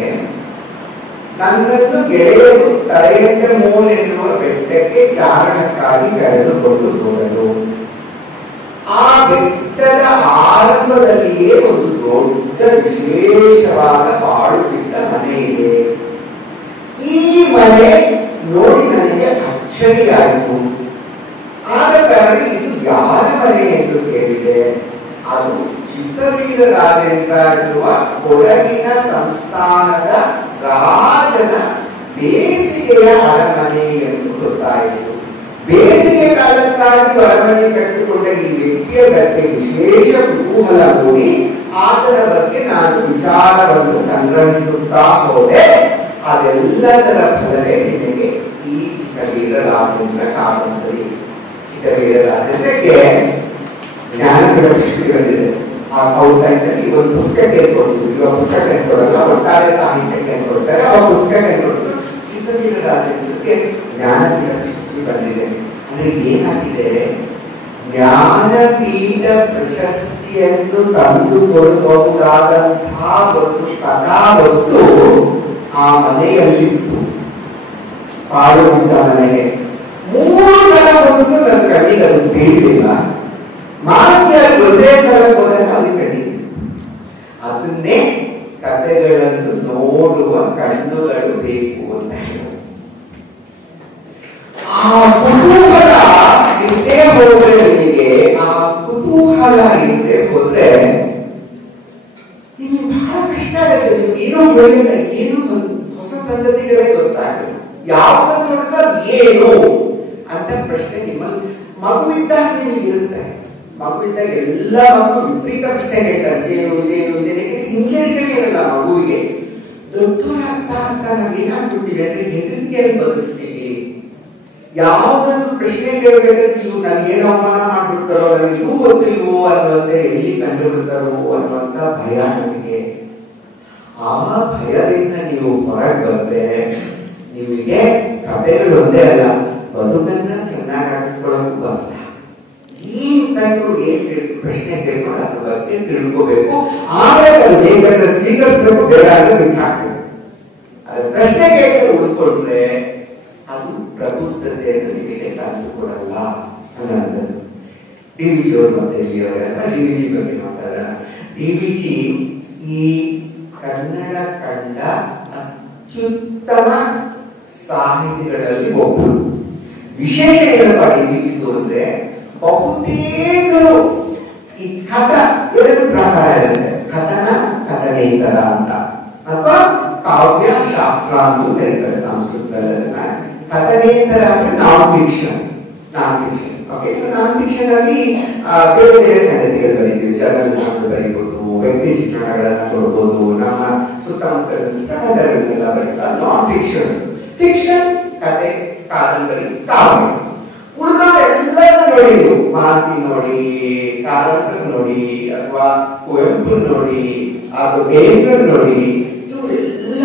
ನನ್ನನ್ನು ಗೆಳೆಯರು ತಡೆಗಂಡ ಮೂಲ ಎನ್ನುವ ಬೆಟ್ಟಕ್ಕೆ ಚಾರಣಕ್ಕಾಗಿ ಕರೆದುಕೊಂಡು ಹೋಗಲು. ಆ ಬೆಟ್ಟದ ಆರಂಭದಲ್ಲಿಯೇ ಒಂದು ದೊಡ್ಡ ವಿಶೇಷವಾದ ಪಾಳು ಬಿದ್ದ ಮನೆ ಇದೆ. ಈ ಮನೆ ನೋಡಿ ನನಗೆ ಅಚ್ಚರಿಯಾಯಿತು. ಆದ ಕಾರಣ ಇದು ಯಾರ ಮನೆ ಎಂದು ಕೇಳಿದೆ. ಅದು ಚಿಕ್ಕಬೀರ ರಾಜೇಂದ್ರ ಎನ್ನುವ ಕೊಡಗಿನ ಸಂಸ್ಥಾನದ ರಾಜನ ಬೇಸಿಗೆಯ ಅರಮನೆ ಎಂದು ಗೊತ್ತಾಯಿತು. ಬೇಸಿಗೆ ಕಾಲಕ್ಕಾಗಿ ಅರಮನೆ ಕಟ್ಟಿಕೊಂಡ ಈ ವ್ಯಕ್ತಿಯ ಬಗ್ಗೆ ವಿಶೇಷ ಕುತೂಹಲ ಮೂಡಿ ಆತನ ಬಗ್ಗೆ ನಾನು ವಿಚಾರವನ್ನು ಸಂಗ್ರಹಿಸುತ್ತಾ ಹೋದೆ. ಅದೆಲ್ಲದರ ಫಲವೇ ನಿಮಗೆ ಈ ಚಿಕ್ಕಬೀರ ರಾಜೇಂದ್ರ ಕಾದಂಬರಿ. ಚಿಕ್ಕಬೀರ ರಾಜೇಂದ್ರಕ್ಕೆ ಜ್ಞಾನಪೀಠ ಪ್ರಶಸ್ತಿ ಬಂದಿದೆ. ಔಟ್ಲೈನ್ನಲ್ಲಿ ಒಂದು ಪುಸ್ತಕ ಕೊಡ್ತೀವಿ, ಇವಾಗ ಪುಸ್ತಕ ಕೊಡಲ್ಲ, ಒಟ್ಟಾರೆ ಸಾಹಿತ್ಯಕ್ಕೆ ಕೊಡ್ತಾರೆ. ಆ ಪುಸ್ತಕ ಕೊಡ್ತು ಚಿಕ್ಕಬೀರ ರಾಜೇಂದ್ರಕ್ಕೆ ಜ್ಞಾನಪೀಠ ಪ್ರಶಸ್ತಿ ಬಂದಿದೆ. ಅಂದ್ರೆ ಏನಾಗಿದೆ, ಜ್ಞಾನಪೀಠ ಪ್ರಶಸ್ತಿಯನ್ನು ತಂದುಕೊಡಬಹುದಾದಂತಹ ಒಂದು ಕಥಾವಸ್ತು ಆ ಮನೆಯಲ್ಲಿತ್ತು. ಪಾಡುವಂತ ಮನೆಗೆ 3 ಸಲ ಬಂದು ನನ್ನ ಕಣ್ಣಿಗೆ ಅದು ಬೀಳಲಿಲ್ಲ. ಮಾಸ್ತಿಯಾಗಿ ಒಂದೇ ಸಲ ಹೋದಾಗ ಅಲ್ಲಿ ಕಣ್ಣಿಗೆ. ಅದನ್ನೇ ಕಥೆಗಳನ್ನು ನೋಡುವ ಕಣ್ಣುಗಳು ಬೇಕು ಅಂತ ಹೇಳಿ. ಆ ಆ ಕುತೂಹಲ ಇದ್ದೇ ಹೋದ್ರೆ ನಿಮಗೆ, ಆ ಕುತೂಹಲ ಇದ್ದೇ ಹೋದ್ರೆ ನಿಮಗೆ ಬಹಳ ಕಷ್ಟ ಆಗುತ್ತೆ. ನೀವು ಏನೋ ಬೆಳೆಯಲ್ಲ, ಏನು ಹೊಸ ಸಂಗತಿಗಳೇ ಗೊತ್ತಾಗಲ್ಲ, ಯಾವಾಗ ನೋಡಿದ್ರೆ ಏನು ಅಂತ ಪ್ರಶ್ನೆ ನಿಮ್ಮಲ್ಲಿ ಮಗುವಿದ್ದಾಗ ನಿಮಗೆ ಇರುತ್ತೆ. ಮಗುವಿದ್ದಾಗ ಎಲ್ಲ ಮಗು ವಿಪರೀತ ಪ್ರಶ್ನೆ ಕೇಳ್ತಾರೆ, ಏನು ಇದೇನು ಇದೇನು, ಹಿಂಜರಿಕೆ ಇರಲ್ಲ ಮಗುವಿಗೆ. ದೊಡ್ಡವರಾಗ್ತಾ ಆಗ್ತಾ ನಾವೇನಾಗ್ಬಿಡ್ತೀವಿ ಅಂದ್ರೆ ಹೆದರಿಕೆಯಲ್ಲಿ ಬದುಕ್ತೀವಿ. ಯಾವ್ದನ್ನು ಪ್ರಶ್ನೆ ಕೇಳಬೇಕಾದ್ರೆ ಇವು ನಾನು ಏನು ಅವಮಾನ ಮಾಡ್ಬಿಡ್ತಾರೋ, ನನಗೆ ಇವು ಗೊತ್ತಿಲ್ವೋ ಅನ್ನುವಂತೆ, ಎಲ್ಲಿ ಕಂಡು ಬಿಡ್ತಾರೋ ಅನ್ನುವಂತ ಭಯ ನಮಗೆ. ಆ ಭಯದಿಂದ ನೀವು ಹೊರಗೆ ಬಂದ್ರೆ ನಿಮಗೆ ಕಥೆಗಳು ಒಂದೇ ಅಲ್ಲ, ಬದುಕನ್ನ ಚೆನ್ನಾಗಿ ಆಗಿಸ್ಕೊಳ್ಳೋಕ್ಕೂ ಬರಲ್ಲ. ಏನ್ ಕಂಡು ಏನ್ ಪ್ರಶ್ನೆ ಕೇಳ್ಕೊಂಡು ಅದ್ರ ಬಗ್ಗೆ ತಿಳ್ಕೋಬೇಕು. ಆಮೇಲೆ ಅದು ಬೇಕಾದ್ರೆ ಸ್ವೀಕರಿಸಬೇಕು, ಬೇಡ ಅಂದ್ರೆ ಬಿಟ್ಟಾಕ್ಬೇಕು. ಅದ್ರ ಪ್ರಶ್ನೆ ಕೇಳಿ ಉಳ್ಕೊಂಡ್ರೆ ಅದು ಪ್ರಬುದ್ಧತೆಯನ್ನು ನಿಮಗೆ ಕಾಣಿಸಿಕೊಡಲ್ಲ ಅನ್ನೋದು. ಡಿವಿಜಿ ಅವರು ಮತ್ತೆ ಇಲ್ಲಿಯವರೆಲ್ಲ ಡಿವಿಜಿ ಬಗ್ಗೆ ಮಾತಾಡೋಣ. ಡಿವಿಜಿ ಈ ಕನ್ನಡ ಕಂಡ ಅತ್ಯುತ್ತಮ ಸಾಹಿತಿಗಳಲ್ಲಿ ಒಬ್ಬರು. ವಿಶೇಷ ಏನಪ್ಪ ಡಿವಿಜಿದು ಅಂದ್ರೆ, ಬಹುತೇಕರು ಈ ಕಥ ಎರಡು ಪ್ರಕಾರ ಇರುತ್ತೆ. ಕಥನ, ಕಥನೇತರ ಅಂತ, ಅಥವಾ ಕಾವ್ಯ ಶಾಸ್ತ್ರ ಅಂತ ಕರೀತಾರೆ ಸಂಸ್ಕೃತದಲ್ಲಿ. ಕಥನೇತರ ಅಂದ್ರೆ ನಾನ್ ಫಿಕ್ಷನ್. ಓಕೆ, ಸೊ ನಾನ್ ಫಿಕ್ಷನ್ ಅಲ್ಲಿ ಬೇರೆ ಬೇರೆ ಸಂಗತಿಗಳು ಬರೀತೀವಿ. ಜರ್ನಲಿಸಂ ಬರೀಬಹುದು, ವ್ಯಕ್ತಿ ಚಿತ್ರಣಗಳನ್ನ ಕೊಡ್ಬೋದು, ನಮ್ಮ ಸುತ್ತಮುತ್ತಲ ಕಥೆಗಳನ್ನೆಲ್ಲ ಬರೀತಾರೆ. ನಾನ್ ಫಿಕ್ಷನ್, ಫಿಕ್ಷನ್ ಕಥೆ, ಕಾದಂಬರಿ, ಕಾವ್ಯ. ಉಳಿದವರೆಲ್ಲರೂ ನೋಡಿ, ಮಾಸ್ತಿ ನೋಡಿ, ಕಾರಂತರ ನೋಡಿ, ಅಥವಾ ಕುವೆಂಪು ನೋಡಿ, ಅಥವಾ ಬೇಂದ್ರ ನೋಡಿ, ಇವರೆಲ್ಲ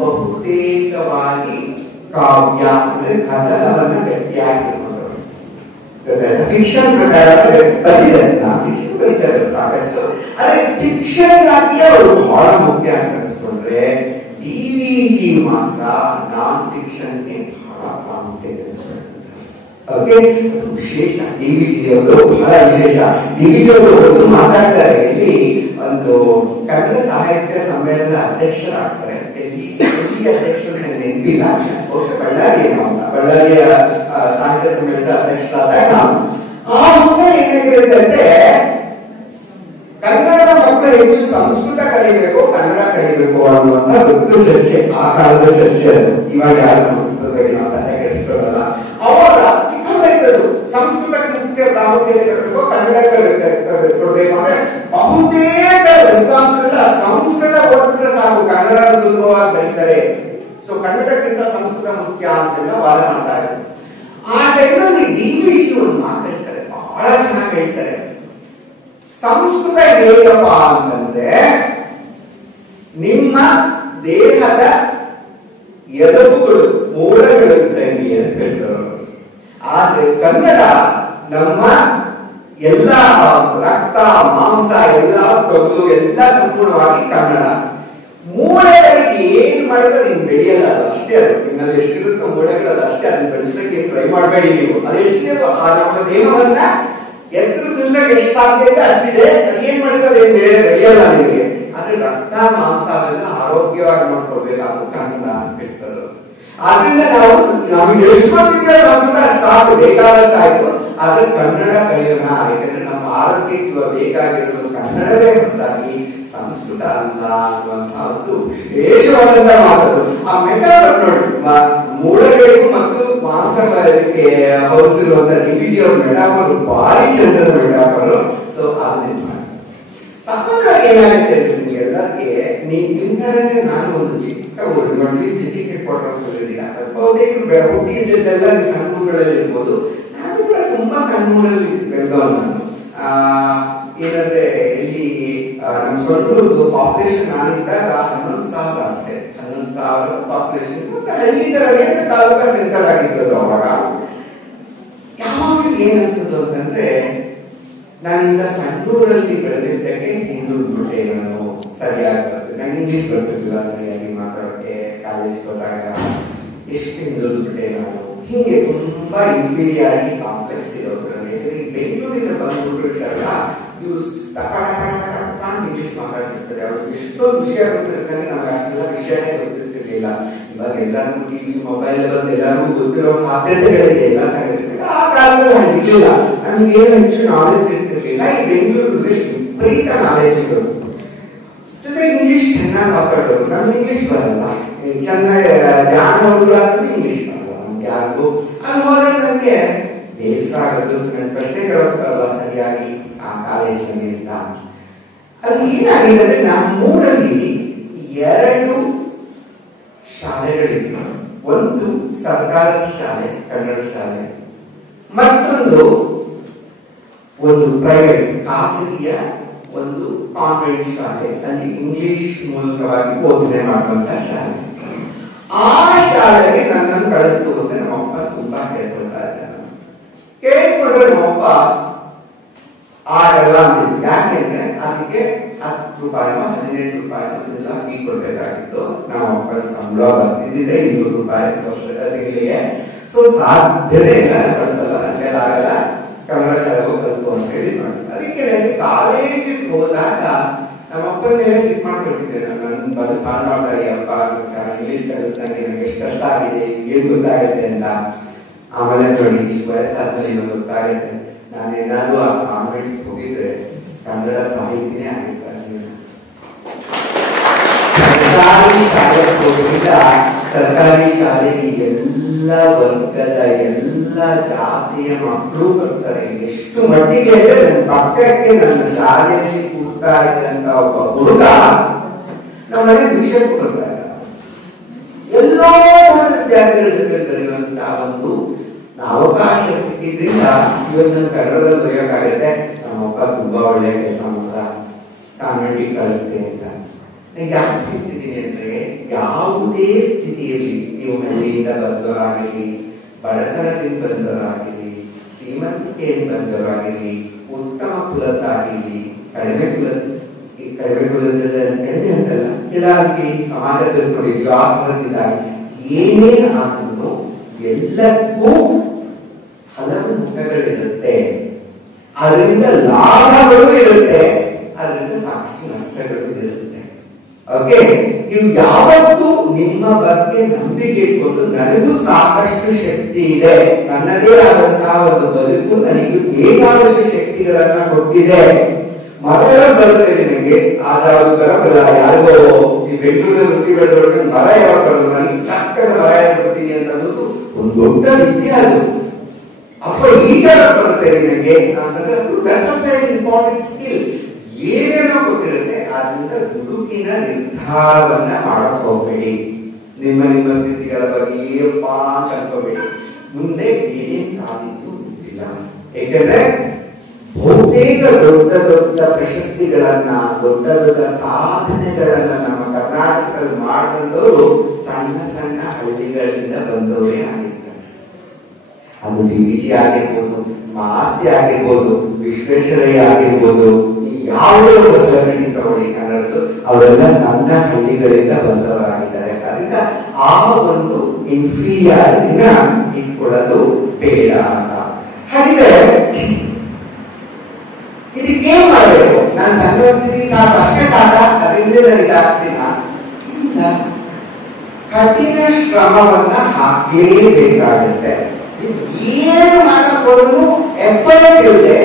ಬಹುತೇಕವಾಗಿ ಕಾವ್ಯ ಅಂದ್ರೆ ಕಥನವನ್ನ ಗಟ್ಟಿಯಾಗಿ ಫಿಕ್ಷನ್ ಪ್ರಕಾರ ಬರೀತಾರೆ. ಫಿಕ್ಷನ್ ಬರೀತಾರೆ ಸಾಕಷ್ಟು. ಆದ್ರೆ ಫಿಕ್ಷನ್ ಆಗಿ ಅವರು ಬಹಳ ಮುಖ್ಯ ಅಂತ ಅನ್ಸ್ಕೊಂಡ್ರೆ, ಡಿವಿಜಿ ಮಾತ್ರ ನಾನ್ ಫಿಕ್ಷನ್ಗೆ ಬಹಳ ಪ್ರಾಮುಖ್ಯತೆ. ಓಕೆ, ವಿಶೇಷ ಡಿವಿಜಿ ಅವರು ಬಹಳ ವಿಶೇಷ. ಡಿವಿಜಿ ಅವರು ಒಂದು ಮಾತಾಡ್ತಾರೆ, ಇಲ್ಲಿ ಒಂದು ಕನ್ನಡ ಸಾಹಿತ್ಯ ಸಮ್ಮೇಳನದ ಅಧ್ಯಕ್ಷರಾಗ್ತಾರೆ. ಎಲ್ಲಿ ಅಧ್ಯಕ್ಷರು ನೆನಪಿಲ್ಲ, ಬಹುಶಃ ಬಳ್ಳಾರಿಯ ಸಾಹಿತ್ಯ ಸಮ್ಮೇಳನದ ಅಧ್ಯಕ್ಷರಾದಾಗ ಆ ಮುಂದೆ ಏನಾಗಿರುತ್ತೆ ಅಂದ್ರೆ, ಕನ್ನಡದ ಮಕ್ಕಳು ಹೆಚ್ಚು ಸಂಸ್ಕೃತ ಕಲಿಬೇಕು, ಕನ್ನಡ ಕಲಿಬೇಕು ಅನ್ನುವಂತ ದೊಡ್ಡ ಚರ್ಚೆ, ಆ ಕಾಲದ ಚರ್ಚೆ ಅದು. ಇವಾಗ ಯಾರು ಸಂಸ್ಕೃತದಲ್ಲಿ ಮಾತಾಡ್ತಾ ಕೆಡಿಸ್ಕೊಳ್ಳಲ್ಲ. ಅವಾಗ ಸಿಕ್ಕಾಯ್ತದು, ಸಂಸ್ಕೃತಕ್ಕೆ ಮುಖ್ಯ ಪ್ರಾಮುಖ್ಯತೆ ಕೊಡಬೇಕು, ಕನ್ನಡ ಕೊಡಬೇಕು ಅಂದ್ರೆ ಬಹುತೇಕ ವಿದ್ವಾಂಸರೆಲ್ಲ ಸಂಸ್ಕೃತ ಓದ್ಬಿಟ್ರೆ ಸಾಕು, ಕನ್ನಡ ಸುಲಭವಾಗಿ ಬರೀತಾರೆ, ಸೊ ಕನ್ನಡಕ್ಕಿಂತ ಸಂಸ್ಕೃತ ಮುಖ್ಯ ಅಂತೆಲ್ಲ ವಾದ ಮಾಡ್ತಾ ಇದ್ದಾರೆ. ಆ ಟೈಮಲ್ಲಿ ಡಿವಿಜಿ ಒಂದು ಮಾತು ಹೇಳ್ತಾರೆ, ಬಹಳ ಚೆನ್ನಾಗಿ ಹೇಳ್ತಾರೆ. ಸಂಸ್ಕೃತ ಹೇಗಪ್ಪ ಅಂತಂದ್ರೆ, ನಿಮ್ಮ ದೇಹದ ಎಲುಬುಗಳು, ಮೂಳೆಗಳು ಇದ್ದಂಗೆ ಅಂತ ಹೇಳ್ತಾರೆ. ಆದ್ರೆ ಕನ್ನಡ ನಮ್ಮ ಎಲ್ಲ ರಕ್ತ, ಮಾಂಸ, ಎಲ್ಲ ಕೊಬ್ಬು ಎಲ್ಲ ಸಂಪೂರ್ಣವಾಗಿ ಕನ್ನಡ. ಮೂಳೆಗಳಿಗೆ ಏನ್ ಮಾಡಿದ್ರೆ ನೀನ್ ಬೆಳೆಯಲ್ಲ, ಅದು ಅಷ್ಟೇ. ಅದು ನಿಮ್ಮಲ್ಲಿ ಎಷ್ಟಿರುತ್ತೋ ಮೂಳೆಗಳು ಅದು ಅಷ್ಟೇ, ಅದನ್ನ ಬೆಳೆಸಲಿಕ್ಕೆ ಟ್ರೈ ಮಾಡಬೇಡಿ ನೀವು. ಅದೆಷ್ಟೇ ನಮ್ಮ ದೇಹವನ್ನ ಎತ್ತರಿಸಲಿಕ್ಕೆ ಎಷ್ಟು ಸಾಧ್ಯ ಇದೆ ಅಷ್ಟಿದೆ. ಅದೇನ್ ಮಾಡಿದ್ರೆ ಅದೇನ್ ಬೇರೆ ಬೆಳೆಯಲ್ಲ ನಿಮಗೆ. ಆದ್ರೆ ರಕ್ತ, ಮಾಂಸ ಅವೆಲ್ಲ ಆರೋಗ್ಯವಾಗಿ ಮಾಡ್ಕೊಳ್ಬೇಕು, ಅದು ಕನ್ನಡ ಅನಿಸ್ತದೆ. ಆದ್ರಿಂದ ನಮಗೆ ಎಷ್ಟು ಗೊತ್ತಿದೆ ಸಂಸ್ಕೃತ ಸಾಕು, ಬೇಕಾದಷ್ಟಾಯ್ತು. ಆದ್ರೆ ಕನ್ನಡ ಕಲಿಯೋಣ, ಯಾಕಂದ್ರೆ ನಮ್ಮ ಆರೋಗ್ಯಕ್ಕೆ ಬೇಕಾಗಿರೋದು ಕನ್ನಡವೇ ಹೊರತಾಗಿ ಸಂಸ್ಕೃತ ಅಲ್ಲ ಅನ್ನುವಂತ ಒಂದು ವಿಶೇಷವಾದಂತಹ ಮಾತದು. ಆ ಮೆಟಾಫರ್ ನೋಡಿ, ಮೂಳೆಗಳಿಗೂ ಮತ್ತು ಮಾಂಸ ಹೊರಿಸಿರುವಂತ ಡಿವಿಜಿ ಅವ್ರ ಮೆಟಾಫರ್ ಭಾರಿ ಚಂದದ ಮೆಟಾಫರ್. ಸೊ ಅದನ್ನ ಸಾಮಾನ್ಯವಾಗಿ ಏನಾಗುತ್ತೆ ನಿಮ್ಗೆ ಎಲ್ಲರಿಗೆ, ನಿಮ್ ತರನೇ ನಾನು ಒಂದು ಚಿಕ್ಕ ಊರು ನೋಡಿ, ಡಿಸ್ಟ್ರಿಕ್ಟ್ ಕ್ವಾರ್ಟರ್ಸ್ ಇದ್ದೀರಾ, ಹುಟ್ಟಿದ್ದೆಲ್ಲ ಸಣ್ಣ ಊರುಗಳಲ್ಲಿ ಇರ್ಬೋದು. ನಾನು ಕೂಡ ತುಂಬಾ ಸಣ್ಣ ಊರಲ್ಲಿ ಬೆಳೆದವನು. ನಾನು ಏನಂದ್ರೆ ಇಲ್ಲಿ ನಮ್ಮ ಸೊಂಟೂರು ಪಾಪ್ಯುಲೇಷನ್ ನಾನಿದ್ದಾಗ 11,000 ಅಷ್ಟೇ, 11,000 ಪಾಪ್ಯುಲೇಷನ್. ಹಳ್ಳಿ ತರಗೆ ತಾಲೂಕಾ ಸೆಂಟರ್ ಆಗಿತ್ತು ಅವಾಗ. ಯಾವಾಗಲೂ ಏನ್ ಅನ್ಸುತ್ತೆ ಅಂತಂದ್ರೆ, ನಾನಿಂದ ಸಣ್ಣೂರಲ್ಲಿ ಬೆಳೆದಿದ್ದಕ್ಕೆ ಹಿಂದುಳಿದ್ಬಿಟ್ಟೆ ನಾನು. ಸರಿಯಾಗಿ ಬರ್ತದೆ, ನಂಗೆ ಇಂಗ್ಲಿಷ್ ಬರ್ತಿರ್ಲಿಲ್ಲ ಸರಿಯಾಗಿ ಮಾತಾಡೋಕೆ. ಕಾಲೇಜ್ ಹೋದಾಗ ಎಷ್ಟು ಹಿಂದುಳಿದ್ಬಿಟ್ಟೆ ನಾನು. ಹೀಗೆ ತುಂಬಾ ಇನ್ಫೀರಿಯಾರಿಟಿ ಕಾಂಪ್ಲೆಕ್ಸ್ ಇರೋದ್ರಲ್ಲಿ ಬೆಂಗಳೂರಿಂದ ಬಂದ್ಬಿಟ್ಟಿರ್ತಾರಲ್ಲ, ಇವ್ರು ಇಂಗ್ಲಿಷ್ ಮಾತಾಡ್ತಿರ್ತಾರೆ. ಅವ್ರಿಗೆ ಎಷ್ಟೊಂದು ವಿಷಯ ಗೊತ್ತಿರ್ತಾರೆ, ನಮ್ಗೆ ಅಷ್ಟೆಲ್ಲ ವಿಷಯನೇ ಗೊತ್ತಿರ್ತಿರ್ಲಿಲ್ಲ. ಇವಾಗ ಎಲ್ಲರಿಗೂ ಟಿವಿ ಮೊಬೈಲ್ ಬಂದು ಎಲ್ಲರಿಗೂ ಗೊತ್ತಿರೋ ಸಾಧ್ಯತೆಗಳಿದೆ ಎಲ್ಲ ಸಂಗತಿಗಳು. ಆ ಕಾಲದಲ್ಲಿ ಹಂಗಿರ್ಲಿಲ್ಲ, ನಮ್ಗೆ ಏನು ಹೆಚ್ಚು ನಾಲೆಜ್ ಇರ್ತಿರ್ಲಿಲ್ಲ. ಈ ಬೆಂಗಳೂರಲ್ಲಿ ವಿಪರೀತ ನಾಲೆಜ್ ಇರೋದು, ಜೊತೆ ಇಂಗ್ಲಿಷ್ ಚೆನ್ನಾಗಿ ಮಾತಾಡೋರು. ನಮ್ಗೆ ಇಂಗ್ಲಿಷ್ ಬರಲ್ಲ, ಚೆನ್ನಾಗಿ ಜಾಣ ಹುಡುಗರಾದ್ರೂ ಇಂಗ್ಲಿಷ್ ಬರಲ್ಲ ನಮ್ಗೆ ಯಾರಿಗೂ. ಅಲ್ಲಿ ಹೋದ್ರೆ ನಮ್ಗೆ ಬೇಸರ ಆಗೋದು, ನನ್ನ ಪ್ರಶ್ನೆ ಕೇಳೋಕೆ ಬರಲ್ಲ ಸರಿಯಾಗಿ ಆ ಕಾಲೇಜಿನಲ್ಲಿ ಅಂತ. ಅಲ್ಲಿ ಏನಾಗಿದೆ ಅಂದ್ರೆ ನಮ್ಮೂರಲ್ಲಿ 2 ಶಾಲೆಗಳಿವೆ. ಒಂದು ಸರ್ಕಾರದ ಶಾಲೆ, ಕನ್ನಡ ಶಾಲೆ, ಮತ್ತೊಂದು ಒಂದು ಪ್ರೈವೇಟ್ ಖಾಸಗಿಯ ಒಂದು ಕಾನ್ವೆಂಟ್ ಶಾಲೆ, ಅಲ್ಲಿ ಇಂಗ್ಲಿಷ್ ಮೂಲಕವಾಗಿ ಬೋಧನೆ ಮಾಡುವಂತ ಶಾಲೆ. ಆ ಶಾಲೆಗೆ ನನ್ನನ್ನು ಕಳಿಸ್ತು ಅಂತ ನಮ್ಮಪ್ಪ ತುಂಬಾ ಕೇಳ್ಕೊಳ್ತಾ ಇದ್ದಾರೆ. ಕೇಳ್ಕೊಂಡ್ರೆ ನಮ್ಮಪ್ಪ ಆಗಲ್ಲ ಅಂತಿದ್ರು. ಯಾಕೆಂದ್ರೆ ಅದಕ್ಕೆ 10 ರೂಪಾಯಿನೋ 15 ರೂಪಾಯಿನೋ ಇದೆಲ್ಲ ಫೀ ಕೊಡ್ಬೇಕಾಗಿತ್ತು. ನಮ್ಮಪ್ಪನ ಸಂಬಳ ಬರ್ತಿದ್ದಿದ್ರೆ 200 ರೂಪಾಯಿ ತಿಂಗಳಿಗೆ. ಸೊ ಸಾಧ್ಯತೆ ಇಲ್ಲ, ಕಳಿಸಲ್ಲ, ನನ್ನ ಆಗಲ್ಲ, ಕನ್ನಡ ಶಾಲೆಗೆ ಕಲ್ತು ಅಂತ ಹೇಳಿ ಮಾಡಿ. ಅದಕ್ಕೆ ನನಗೆ ಕಾಲೇಜಿಗೆ ಹೋದಾಗ ನಮ್ಮಪ್ಪನ ಮೇಲೆ ಸಿಟ್ ಮಾಡ್ಕೊಳ್ತಿದ್ದೆ. ನನ್ನ ಬದುಕು ಪಾಲ್ ಮಾಡ್ತಾರೆ ಅಪ್ಪ, ಇಂಗ್ಲಿಷ್ ಕಲಿಸ್ದಂಗೆ ನನಗೆ ಎಷ್ಟು ಕಷ್ಟ ಆಗಿದೆ, ಏನ್ ಗೊತ್ತಾಗುತ್ತೆ ಅಂತ. ಆಮೇಲೆ ನೋಡಿ ಇಷ್ಟು ವಯಸ್ಸಾದ್ಮೇಲೆ ಇನ್ನೊಂದು ಗೊತ್ತಾಗುತ್ತೆ, ನಾನೇನಾದ್ರೂ ಆ ಕಾನ್ವೆಂಟ್ ಹೋಗಿದ್ರೆ ಕನ್ನಡ ಸಾಹಿತ್ಯನೇ ಆಗಿರ್ತಾರೆ. ಸರ್ಕಾರಿ ಶಾಲೆಗೆ ಹೋಗಿದ್ದ ಸರ್ಕಾರಿ ಶಾಲೆಗೆ ಎಲ್ಲ ವರ್ಗದ ಎಲ್ಲ ಜಾತಿಯ ಮಕ್ಕಳು ಬರ್ತಾರೆ. ಎಷ್ಟು ಮಟ್ಟಿಗೆ ಅಂದ್ರೆ ನನ್ನ ಪಕ್ಕಕ್ಕೆ ನನ್ನ ಶಾಲೆಯಲ್ಲಿ ಕೂಡ್ತಾ ಇದ್ದಂತ ಒಬ್ಬ ಹುಡುಗ ನಮ್ಮ ಮನೆ ವಿಷಯ ಕೊಡ್ತಾರೆ. ಎಲ್ಲೋ ವಿದ್ಯಾರ್ಥಿಗಳ ಜೊತೆ ಬರೆಯುವಂತಹ ಒಂದು ಅವಕಾಶ ಸಿಕ್ಕಿದ್ರಿಂದ ಇವತ್ತು ಕನ್ನಡದಲ್ಲಿ ಬರೆಯೋಕ್ಕಾಗತ್ತೆ. ನಮ್ಮಪ್ಪ ತುಂಬಾ ಒಳ್ಳೆಯ ಕೆಲಸ ಮಾಡ್ತಾ ಕಾನ್ವೆಂಟಿಗೆ ಕಳಿಸ್ತೇನೆ ಅಂತ. ಯಾಕೆ ಹೇಳ್ತಿದ್ದೀನಿ ಅಂದ್ರೆ, ಯಾವುದೇ ಸ್ಥಿತಿ ಇರಲಿ, ನೀವು ಹಳ್ಳಿಯಿಂದ ಬಂದವರಾಗಿರಲಿ, ಬಡತನದಿಂದ ಬಂದವರಾಗಿರಲಿ, ಶ್ರೀಮಂತಿಕೆಯಿಂದ ಬಂದವರಾಗಿರಲಿ, ಉತ್ತಮ ಕುಲದ್ದಾಗಿರಲಿ, ಕಡಿಮೆ ಕುಲದ ಕಡಿಮೆ ಅಂತಲ್ಲ, ಇಲಾಖೆ ಸಮಾಜದಲ್ಲಿ ಕೊಡಿದ್ಯೋ ಆತ್ಮಹತ್ಯೆದಾಗಿ ಏನೇ ಆದ್ರೂ ಎಲ್ಲಕ್ಕೂ ಹಲವು ಮುಖಗಳಿರುತ್ತೆ. ಅದರಿಂದ ಲಾಭಗಳು ಇರುತ್ತೆ, ಅದರಿಂದ ಸಾಕಷ್ಟು ನಷ್ಟಗಳು ಇರುತ್ತೆ. ಓಕೆ, ನೀವು ಯಾವತ್ತೂ ನಿಮ್ಮ ಬಗ್ಗೆ ನಂಬಿಕೆ ಇಟ್ಕೊಂಡು ನನಗೂ ಸಾಕಷ್ಟು ಶಕ್ತಿ ಇದೆ, ನನ್ನದೇ ಆದಂತಹ ಒಂದು ಬದುಕು ನನಗೆ ಬೇಕಾದಷ್ಟು ಶಕ್ತಿಗಳನ್ನ ಕೊಟ್ಟಿದೆ, ಮರಗಳ ಬರುತ್ತೆ ನಿಮಗೆ, ಆದ್ರೆ ಅವ್ರು ಬರಬಲ್ಲ. ಯಾರಿಗೋ ಈ ಬೆಂಗಳೂರಲ್ಲಿ ರುಚಿ ಬೆಳೆದೊಳಗೆ ಮರ ಯಾವಾಗ ಬರೋದು, ನನಗೆ ಚಕ್ಕದ ಮರ ಯಾಕೆ ಬರ್ತೀನಿ ಅಂತ ಅನ್ನೋದು ಒಂದು ದೊಡ್ಡ ವಿದ್ಯೆ. ಅದು ಅಥವಾ ಈಗ ಬರುತ್ತೆ ನಿಮಗೆ ಅಂತಂದ್ರೆ ಇಂಪಾರ್ಟೆಂಟ್ ಸ್ಕಿಲ್. ಏನೇನೋ ಗೊತ್ತಿರುತ್ತೆ, ಆದ್ರಿಂದ ದುಡುಕಿನ ನಿರ್ಧಾರವನ್ನ ಮಾಡಕ್ ಹೋಗ್ಬೇಡಿ. ನಿಮ್ಮ ಸ್ಥಿತಿಗಳ ಬಗ್ಗೆ ಏನಪ್ಪ ಅಂತ ಅನ್ಕೋಬೇಡಿ. ಮುಂದೆ ಏನೇ ಸಾಧಿಸು ಗೊತ್ತಿಲ್ಲ. ಏಕೆಂದ್ರೆ ಬಹುತೇಕ ದೊಡ್ಡ ದೊಡ್ಡ ಪ್ರಶಸ್ತಿಗಳನ್ನ, ದೊಡ್ಡ ದೊಡ್ಡ ಸಾಧನೆಗಳನ್ನ ನಮ್ಮ ಕರ್ನಾಟಕದಲ್ಲಿ ಮಾಡಿದವರು ಸಣ್ಣ ಸಣ್ಣ ಹಳ್ಳಿಗಳಿಂದ ಬಂದವರೇ ಆಗಿರ್ತಾರೆ. ಅದು ಡಿವಿಜಿ ಆಗಿರ್ಬೋದು, ಮಾಸ್ತಿ ಆಗಿರ್ಬೋದು, ವಿಶ್ವೇಶ್ವರಯ್ಯ ಆಗಿರ್ಬೋದು, ಯಾವುದೇ ಒಂದು ಸೆಲೆಬ್ರಿಟಿ ತಗೊಳ್ಳಿ ಕನ್ನಡದ್ದು, ಅವರೆಲ್ಲ ಸಣ್ಣ ಹಳ್ಳಿಗಳಿಂದ ಬಂದವರಾಗಿದ್ದಾರೆ. ಅದರಿಂದ ಆ ಒಂದು ಇನ್ಫೀರಿಯಾರಿಟಿನ ಇಟ್ಕೊಳ್ಳೋದು ಬೇಡ ಅಂತ. ಹಾಗಿದ್ರೆ ಇದಕ್ಕೇನ್ ಮಾಡಬೇಕು? ನಾನು ಸಂಕ್ರಾಂತಿ ಸಾಕು ಅಷ್ಟೇ ಸಾಕ, ಅದರಿಂದ ನಾನು ಇದಾಗ್ತೀನ? ಇಲ್ಲ, ಕಠಿಣ ಶ್ರಮವನ್ನ ಹಾಕಲೇಬೇಕಾಗುತ್ತೆ. ಏನು ಮಾಡಬಹುದು ಎಫರ್ಟ್ ಇರುತ್ತೆ.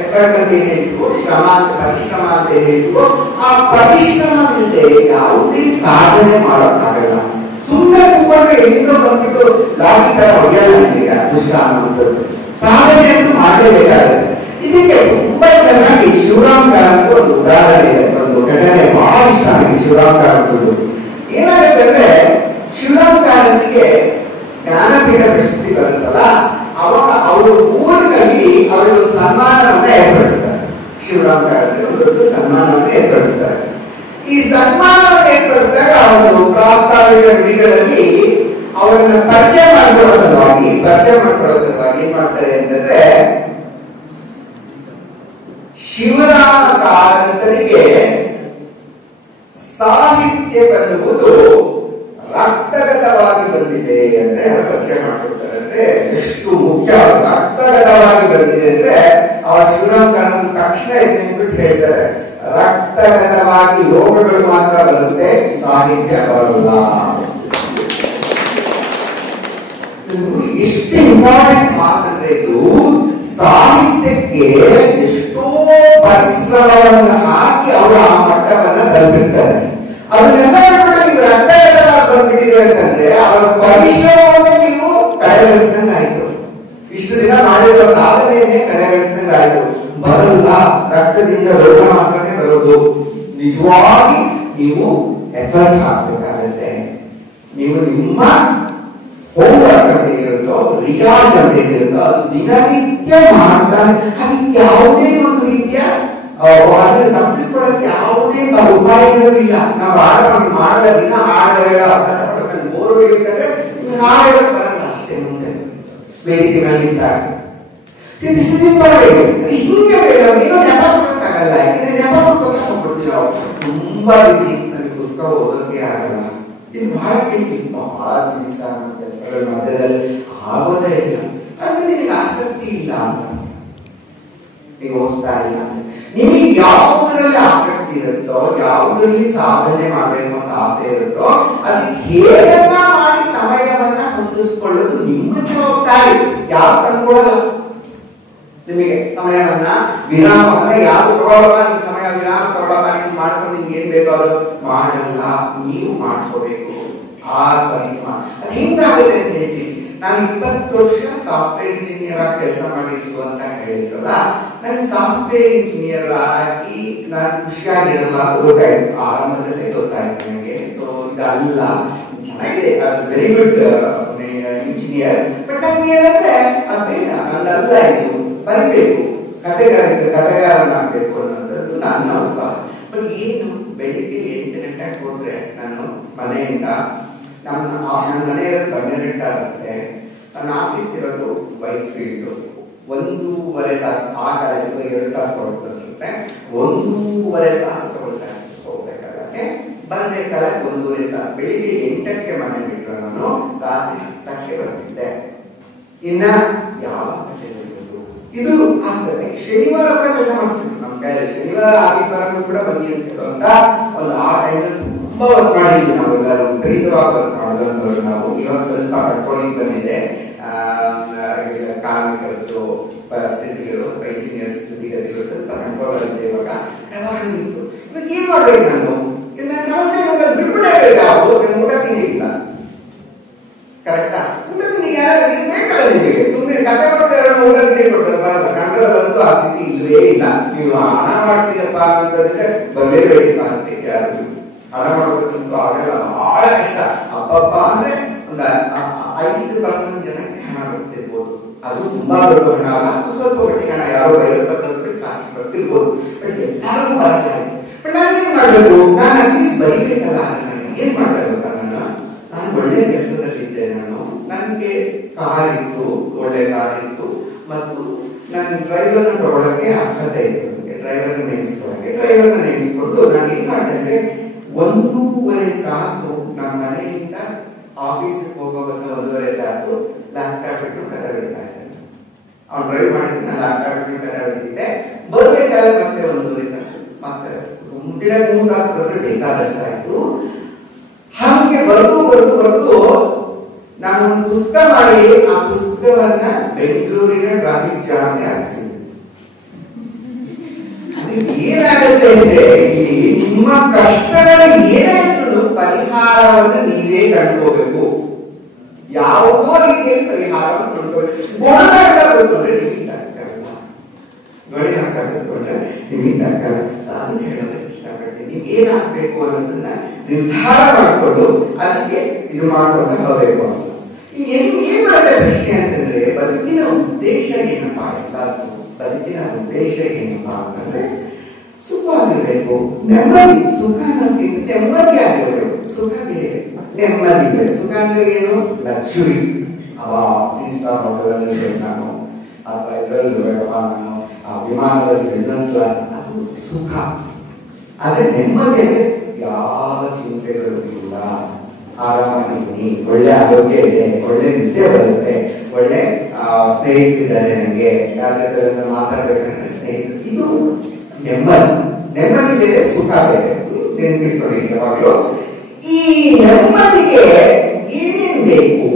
ಎಫರ್ಟ್ ಅಂತ ಏನಿತ್ತು, ಶ್ರಮ ಅಂತ, ಪರಿಶ್ರಮ ಅಂತ ಏನಿತ್ತು, ಆ ಪರಿಶ್ರಮ ಇಲ್ಲದೆ ಯಾವುದೇ ಸಾಧನೆ ಮಾಡೋಕ್ಕಾಗಲ್ಲ. ಸುಮ್ಮನೆ ಕೂತ್ಕೊಂಡ್ರೆ ಎಲ್ಲಿಂದೋ ಬಂದ್ಬಿಟ್ಟು ಲಾಗಿ ತರ ಹೊಡೆಯಲ್ಲ. ನಿಮಗೆ ಅದೃಷ್ಟ ಅನ್ನುವಂಥದ್ದು ಸಾಧನೆ ಅಂತೂ ಮಾಡಲೇಬೇಕಾಗುತ್ತೆ. ಇದಕ್ಕೆ ತುಂಬಾ ಚೆನ್ನಾಗಿ ಶಿವರಾಮ್ ಕಾರಂತ ಒಂದು ಉದಾಹರಣೆ ಇದೆ, ಒಂದು ಘಟನೆ ಬಹಳ ಇಷ್ಟ ನನಗೆ ಶಿವರಾಮ್ ಕಾರಂತದ್ದು. ಏನಾಗುತ್ತೆ ಅಂದ್ರೆ, ಶಿವರಾಮ್ ಕಾರಂತಿಗೆ ಜ್ಞಾನಪೀಠ ಪ್ರಶಸ್ತಿ ಬರುತ್ತಲ್ಲ, ಅವಾಗ ಅವರು ಊರಿನಲ್ಲಿ ಅವರಿಗೆ ಒಂದು ಸನ್ಮಾನವನ್ನ ಏರ್ಪಡಿಸ್ತಾರೆ. ಶಿವರಾಮ್ ಕಾರಂತಿಗೆ ಒಂದು ದೊಡ್ಡ ಸನ್ಮಾನವನ್ನ ಏರ್ಪಡಿಸ್ತಾರೆ. ಈ ಸನ್ಮಾನವನ್ನು ಏರ್ಪಡಿಸಿದಾಗ ಒಂದು ಪ್ರಾಸ್ತಾವಿಕ ನುಡಿಗಳಲ್ಲಿ ಅವರನ್ನ ಪರಿಚಯ ಮಾಡ್ಕೊಳ್ಳೋ ಸಲುವಾಗಿ ಏನ್ ಮಾಡ್ತಾರೆ ಅಂತಂದ್ರೆ, ಶಿವರಾಮ ಕಾರಂತರಿಗೆ ಸಾಹಿತ್ಯ ಬನ್ನುವುದು ರಕ್ತಗತವಾಗಿ ಬಂದಿದೆ ಅಂತ ಪರಿಚಯ ಮಾಡ್ಕೊಡ್ತಾರೆ. ಅಂದ್ರೆ ಎಷ್ಟು ಮುಖ್ಯ, ರಕ್ತಗತವಾಗಿ ಬಂದಿದೆ ಅಂದ್ರೆ, ಅವ ಶಿವರಾಮ ಕಾರಂತ ತಕ್ಷಣ ಇದನ್ಬಿಟ್ಟು ಹೇಳ್ತಾರೆ, ರಕ್ತಗತವಾಗಿ ಲೋಕಗಳು ಮಾತ್ರ ಬರುತ್ತೆ, ಸಾಹಿತ್ಯ ಬರಲ್ಲ. ಎಷ್ಟು ಇಂಪಾರ್ಟೆಂಟ್ ಮಾತಂದ್ರೆ ಇದು. ಸಾಹಿತ್ಯಕ್ಕೆ ಎಷ್ಟೋ ಪರಿಶ್ರಮವನ್ನು ಹಾಕಿ ಅವರು ಆ ಮಟ್ಟವನ್ನ ತಲುಪಿರ್ತಾರೆ. ಅದನ್ನೆಲ್ಲ ನೀವು ರಕ್ತಗತವಾಗಿ ಬಂದ್ಬಿಟ್ಟಿದೆ ಅಂತಂದ್ರೆ ಅವರ ಪರಿಶ್ರಮವನ್ನು ನೀವು ಕಡೆಗಣಿಸಿದಂಗೆ ಆಯ್ತು. ಇಷ್ಟು ದಿನ ಮಾಡಿರುವ ಸಾಧನೆಯನ್ನೇ ಕಡೆಗಣಿಸಿದಂಗೆ ಆಯ್ತು. ಬರಲ್ಲ, ರಕ್ತದಿಂದ ರೋಗ ಮಾತ್ರನೇ ಬರೋದು. ನಿಜವಾಗಿ ನೀವು ಎಫರ್ಟ್ ಹಾಕಬೇಕಾಗುತ್ತೆ. ನೀವು ನಿಮ್ಮ ಹೋಮ್ವರ್ಕ್ ಅಂತ ಏನಿರುತ್ತೋ, ರಿಯಾಜ್ ಅಂತ ಏನಿರುತ್ತೋ ಅದು ದಿನನಿತ್ಯ ಮಾಡ್ತಾನೆ. ಅದಕ್ಕೆ ಯಾವುದೇ ಒಂದು ರೀತಿಯ ಅದನ್ನು ತಪ್ಪಿಸ್ಕೊಳ್ಳೋಕೆ ಯಾವುದೇ ಉಪಾಯಗಳಿಲ್ಲ. ನಾವು ಮಾಡದ ದಿನ ಹಾಡುಗಳ ಅಭ್ಯಾಸ ಪಡ್ಕೊಂಡು ಬೋರ್ ಹೊಡಿಯುತ್ತಾರೆ, ಹಾಡುಗಳು ಬರಲ್ಲ ಅಷ್ಟೇ. ಮುಂದೆ ವೇದಿಕೆ ಮೇಲೆ ನಿಂತಾಗ ಸಿಂಪಲ್ ಹಿಂಗೆ ನೀನು ನೆಪ ಕೊಡೋಕ್ಕಾಗಲ್ಲ. ಯಾಕಂದ್ರೆ ನೆಪ ಕೊಡ್ಕೊಡ್ತೀವಿ ನಾವು. ತುಂಬಾ ಬಿಸಿ, ನನಗೆ ಪುಸ್ತಕ ಓದೋಕೆ ಆಗಲ್ಲ. ಇದು ಬಹಳ ಬಹಳ ಬಿಸಿ ಸರ್, ಕೆಲಸಗಳ ಮಧ್ಯದಲ್ಲಿ ಆಗೋದೇ ಇಲ್ಲ. ಅಂದ್ರೆ ನಿನಗೆ ಆಸಕ್ತಿ ಇಲ್ಲ ಅಂತ, ನೀವು ಓದ್ತಾ ಇಲ್ಲ. ನಿಮಗೆ ಯಾವುದರಲ್ಲಿ ಆಸಕ್ತಿ ಇರುತ್ತೋ, ಯಾವುದರಲ್ಲಿ ಸಾಧನೆ ಮಾಡಬೇಕು ಅಂತ ಆಸೆ ಇರುತ್ತೋ, ಅದಕ್ಕೆ ಹೇಗನ್ನ ಮಾಡಿ ಸಮಯವನ್ನ ಹೊಂದಿಸ್ಕೊಳ್ಳೋದು ನಿಮ್ಮ ಜವಾಬ್ದಾರಿ. ಯಾರು ತಂದ್ಕೊಳ್ಳಲ್ಲ ನಿಮಗೆ ಸಮಯವನ್ನ, ವಿರಾಮವನ್ನ ಯಾರು ತಗೊಳ್ಳಲ್ಲ. ನಿಮ್ ಸಮಯ ವಿರಾಮ ತಗೊಳ್ಳಲ್ಲ, ನೀವು ಮಾಡ್ಕೊಂಡು ನಿಮ್ಗೆ ಏನ್ ಬೇಕೋ ಅದು ಮಾಡಲ್ಲ. ನೀವು ಮಾಡ್ಕೋಬೇಕು ಆ ಪರಿಶ್ರಮ. ಅದು ಹೆಂಗಾಗುತ್ತೆ ಅಂತ ಹೇಳ್ತೀನಿ. ನಾನು 20 ವರ್ಷ ಸಾಫ್ಟ್ವೇರ್ ಇಂಜಿನಿಯರ್ ಆಗಿ ಕೆಲಸ ಮಾಡಿದ್ದು ಅಂತ ಹೇಳಿದ್ರಲ್ಲ, ನನ್ ಸಾಫ್ಟ್ವೇರ್ ಇಂಜಿನಿಯರ್ ಆಗಿ ನಾನು ಖುಷಿಯಾಗಿರಲ್ಲ ಅಂತ ಗೊತ್ತಾಯ್ತು. ಆರಂಭದಲ್ಲೇ ಗೊತ್ತಾಯ್ತು ನನಗೆ. ಸೊ ಇದಲ್ಲ, ಚೆನ್ನಾಗಿದೆ, ವೆರಿ ಗುಡ್ ಇಂಜಿನಿಯರ್. ಬಟ್ ನಮ್ಗೆ ಏನಂದ್ರೆ ಅದು ಬೇಡ, ನಂದಲ್ಲ, ಇದು ಬರಬೇಕು, ಕಥೆಗಾರನಾಗಬೇಕು ಅನ್ನೋದು ನನ್ನ ಉತ್ಸಾಹ. ಬಟ್ ಏನು, ಬೆಳಿಗ್ಗೆ 8 ಗಂಟೆಗೆ ಹೋದ್ರೆ ನಾನು ಮನೆಯಿಂದ, ನನ್ನ ಮನೆ ಇರೋದು ಬನ್ನೇರಘಟ್ಟ ರಸ್ತೆ, ನನ್ನ ಆಫೀಸ್ ಇರೋದು ವೈಟ್ ಫೀಲ್ಡ್. 1.5 ತಾಸು, ಆಗಲ್ಲ 2 ತಾಸು ಕೊಡುತ್ತೆ ಅನ್ಸುತ್ತೆ. 1.5 ತಾಸು ತಗೊಳ್ತಾರೆ ಹೋಗ್ಬೇಕಾದ್ರೆ. ಬರಬೇಕಾದ್ರೆ 1.5 ತಾಸು. ಬೆಳಿಗ್ಗೆ 8ಕ್ಕೆ ಮನೆ ಬಿಟ್ಟರೆ ನಾನು ರಾತ್ರಿ 10ಕ್ಕೆ ಬರ್ತಿದ್ದೆ. ಇನ್ನ ಯಾವ ಕಥೆ ಬರೆಯೋದು ಇದು ಆಗ್ತದೆ. ಶನಿವಾರ ಕೂಡ ಕೆಲಸ ಮಾಡಿಸ್ತೀವಿ ನಮ್ಮ ಕೈಯಲ್ಲಿ. ಶನಿವಾರ ಆದಿತ್ಯವಾರ ಕೂಡ ಬನ್ನಿ ಅಂತ ಒಂದು ಆ ಟೈಮಲ್ಲಿ ತುಂಬಾ ವರ್ಕ್ ಮಾಡಿದ್ವಿ ನಾವೆಲ್ಲರೂ. ಖರೀದವಾಗಿ ವರ್ಕ್ ಮಾಡೋದು ನಾವು. ಇವಾಗ ಸ್ವಲ್ಪ ಕಂಟ್ರೋಲಿಂಗ್ ಬಂದಿದೆ. ಕಾರ್ಮಿಕರದ್ದು ಪರಿಸ್ಥಿತಿಗಳು, ಇಂಜಿನಿಯರ್ಸ್ ಸ್ಥಿತಿಗತಿಗಳು ಸ್ವಲ್ಪ ಕಂಟ್ರೋಲ್ ಆಗಿದೆ ಇವಾಗ. ಇವಾಗ ಏನ್ ಮಾಡ್ಬೇಕು ನಾನು? ನನ್ನ ಸಮಸ್ಯೆ ಬಿಟ್ಬಿಡಬೇಕು. ಯಾವುದು ಊಟ ತಿಂಡಿ ಇಲ್ಲ, ಕರೆಕ್ಟಾ? ಊಟ ತಿಂಡಿ ಯಾರು ಬೇಕಲ್ಲ ನಿಮಗೆ. ಸುಮ್ಮನೆ ಕತೆ ಕೊಟ್ಟರೆ ಊಟ ತಿಂಡಿ ಕೊಡ್ತಾರೆ, ಬರಲ್ಲ. ಕನ್ನಡದಲ್ಲಂತೂ ಆ ಸ್ಥಿತಿ ಇಲ್ಲವೇ ಇಲ್ಲ. ನೀವು ಹಣ ಮಾಡ್ತೀರಪ್ಪ ಅಂತಂದ್ರೆ ಬರಲೇಬೇಡಿ ಸಾಧ್ಯ. ಯಾರು ಹಣ ಮಾಡೋದಕ್ಕಂತೂ ಆಗಲ್ಲ, ಬಹಳ ಕಷ್ಟ. ಹಬ್ಬ ಅಂದ್ರೆ ಒಂದು 5% ಜನಕ್ಕೆ ಹಣ ಬರ್ತಿರ್ಬೋದು. ಅದು ತುಂಬಾ ದೊಡ್ಡ ಹಣ ಅಲ್ಲ, ಸ್ವಲ್ಪ ಮಟ್ಟಿಗೆ ಹಣ, ಯಾರೋ 50 ರೂಪಾಯಿ ಸಾಕಿ ಬರ್ತಿರ್ಬೋದು. ಬಟ್ ಎಲ್ಲರಿಗೂ ಬರಲ್ಲ. ಬಟ್ ನಾನು ಏನ್ ಮಾಡ್ಬೇಕು? ನಾನು ಅಟ್ಲೀಸ್ಟ್ ಬರೀಬೇಕಲ್ಲ. ನಾನು ಏನ್ ಮಾಡ್ತಾ ಇರ್ಬೇಕಾ? ನಾನು ಒಳ್ಳೆ ಕೆಲಸದಲ್ಲಿದ್ದೆ. ನನಗೆ ಕಾರ್ ಇತ್ತು, ಒಳ್ಳೆ ಕಾರ್ ಇತ್ತು, ಮತ್ತು ನನ್ನ ಡ್ರೈವರ್ನ ತಗೊಳಕ್ಕೆ ಅರ್ಹತೆ ಇತ್ತು. ಡ್ರೈವರ್ನ ನೇಮಿಸ್ಕೊಂಡು ನಾನು ಏನ್ ಮಾಡ್ದೆ ಅಂದ್ರೆ 1.5 ತಾಸು ನಮ್ಮ ಮನೆಯಿಂದ ಆಫೀಸ್ಗೆ ಹೋಗೋವಂತ 1.5 ತಾಸು ಲ್ಯಾಪ್ಟಾಪ್ ಇಟ್ಟು ಕಥೆ ಬರೀತಾ ಇದ್ದೆ. ಅವ್ನು ಡ್ರೈವ್ ಮಾಡಿದ್ರೆ ನಾನು ಲ್ಯಾಪ್ಟಾಪ್ ಇಟ್ಟು ಕಥೆ ಬರೀತಿದ್ದೆ. ಬರ್ಬೇಕಾದ್ರೆ ಮತ್ತೆ 1.5 ತಾಸು, ಮತ್ತೆ ಮುಂದಿನ 3 ತಾಸು ಬಂದ್ರೆ ಬೇಕಾದಷ್ಟು ಆಯ್ತು. ಹಾಗೆ ಬರೆದು ನಾನು ಒಂದು ಪುಸ್ತಕ ಮಾಡಿ ಆ ಪುಸ್ತಕವನ್ನ ಬೆಂಗಳೂರಿನ ಟ್ರಾಫಿಕ್ ಜಾಮ್ಗೆ ಹಾಕಿಸಿದ್ದೆ. ಏನಾಗುತ್ತೆ ಅಂದ್ರೆ, ನಿಮ್ಮ ಕಷ್ಟಗಳ ಏನೇ ಇದ್ರು ಪರಿಹಾರವನ್ನು ನೀವೇ ಕಂಡುಕೋಬೇಕು. ಯಾವುದೋ ರೀತಿಯಲ್ಲಿ ಪರಿಹಾರವನ್ನು ಕಂಡುಕೋಬೇಕು. ಗೋಡೆ ನಿಮಗೆ ತಕ್ಕಲ್ಲ. ನಾನು ಹೇಳೋದಕ್ಕೆ ಇಷ್ಟಪಡ್ತೀನಿ, ನಿಮ್ಗೆ ಏನಾಗಬೇಕು ಅನ್ನೋದನ್ನ ನಿರ್ಧಾರ ಮಾಡಿಕೊಂಡು ಅದಕ್ಕೆ ಇದು ಮಾಡ್ಕೊಂತ ಹೋಗ್ಬೇಕು ಅಂತ. ಏನ್ ಮಾಡುತ್ತೆ ಪ್ರಶ್ನೆ ಅಂತಂದ್ರೆ, ಬದುಕಿನ ಉದ್ದೇಶ ಏನಪ್ಪಾ? ಬದುಕಿನ ಉದ್ದೇಶ ಏನಪ್ಪಾ ಅಂತಂದ್ರೆ ಸುಖವಾಗಿರ್ಬೇಕು, ನೆಮ್ಮದಿ. ಸುಖ ಅನ್ನೋದಕ್ಕಿಂತ ನೆಮ್ಮದಿ ಆಗಿರ್ಬೇಕು. ಸುಖ ಬೇರೆ, ನೆಮ್ಮದಿ ಬೇರೆ. ಸುಖ ಅಂದ್ರೆ ಏನು? ಲಕ್ಸುರಿ. ಸ್ಟಾರ್ ಹೋಟೆಲ್ ಅಲ್ಲಿ ನಾನು, ಅಥವಾ ಇದರಲ್ಲಿ ನಾನು ವಿಮಾನದಲ್ಲಿ ಬಿಸ್ನೆಸ್ ಕ್ಲಾಸ್, ಅದು ಸುಖ. ಆದ್ರೆ ನೆಮ್ಮದಿ ಅಂದ್ರೆ ಯಾವ ಚಿಂತೆಗಳು ಇಲ್ಲ, ಆರಾಮಾಗಿದ್ದೀನಿ, ಒಳ್ಳೆ ಆರೋಗ್ಯ ಇದೆ, ಒಳ್ಳೆ ನಿದ್ದೆ ಬರುತ್ತೆ, ಒಳ್ಳೆ ಸ್ನೇಹಿತರಿದ್ದಾರೆ, ನನಗೆ ಯಾರ ಜೊತೆ ಮಾತಾಡ್ಬೇಕಂದ್ರೆ ಸ್ನೇಹಿತರು. ಇದು ನೆಮ್ಮದಿ. ನೆಮ್ಮದಿ ಬೇರೆ, ಸುಖ ಬೇರೆ. ನೆನ್ಪಿಟ್ಕೊಳ್ಳಿ ಯಾವಾಗಲೂ. ಈ ನೆಮ್ಮದಿಗೆ ಏನೇನ್ ಬೇಕು,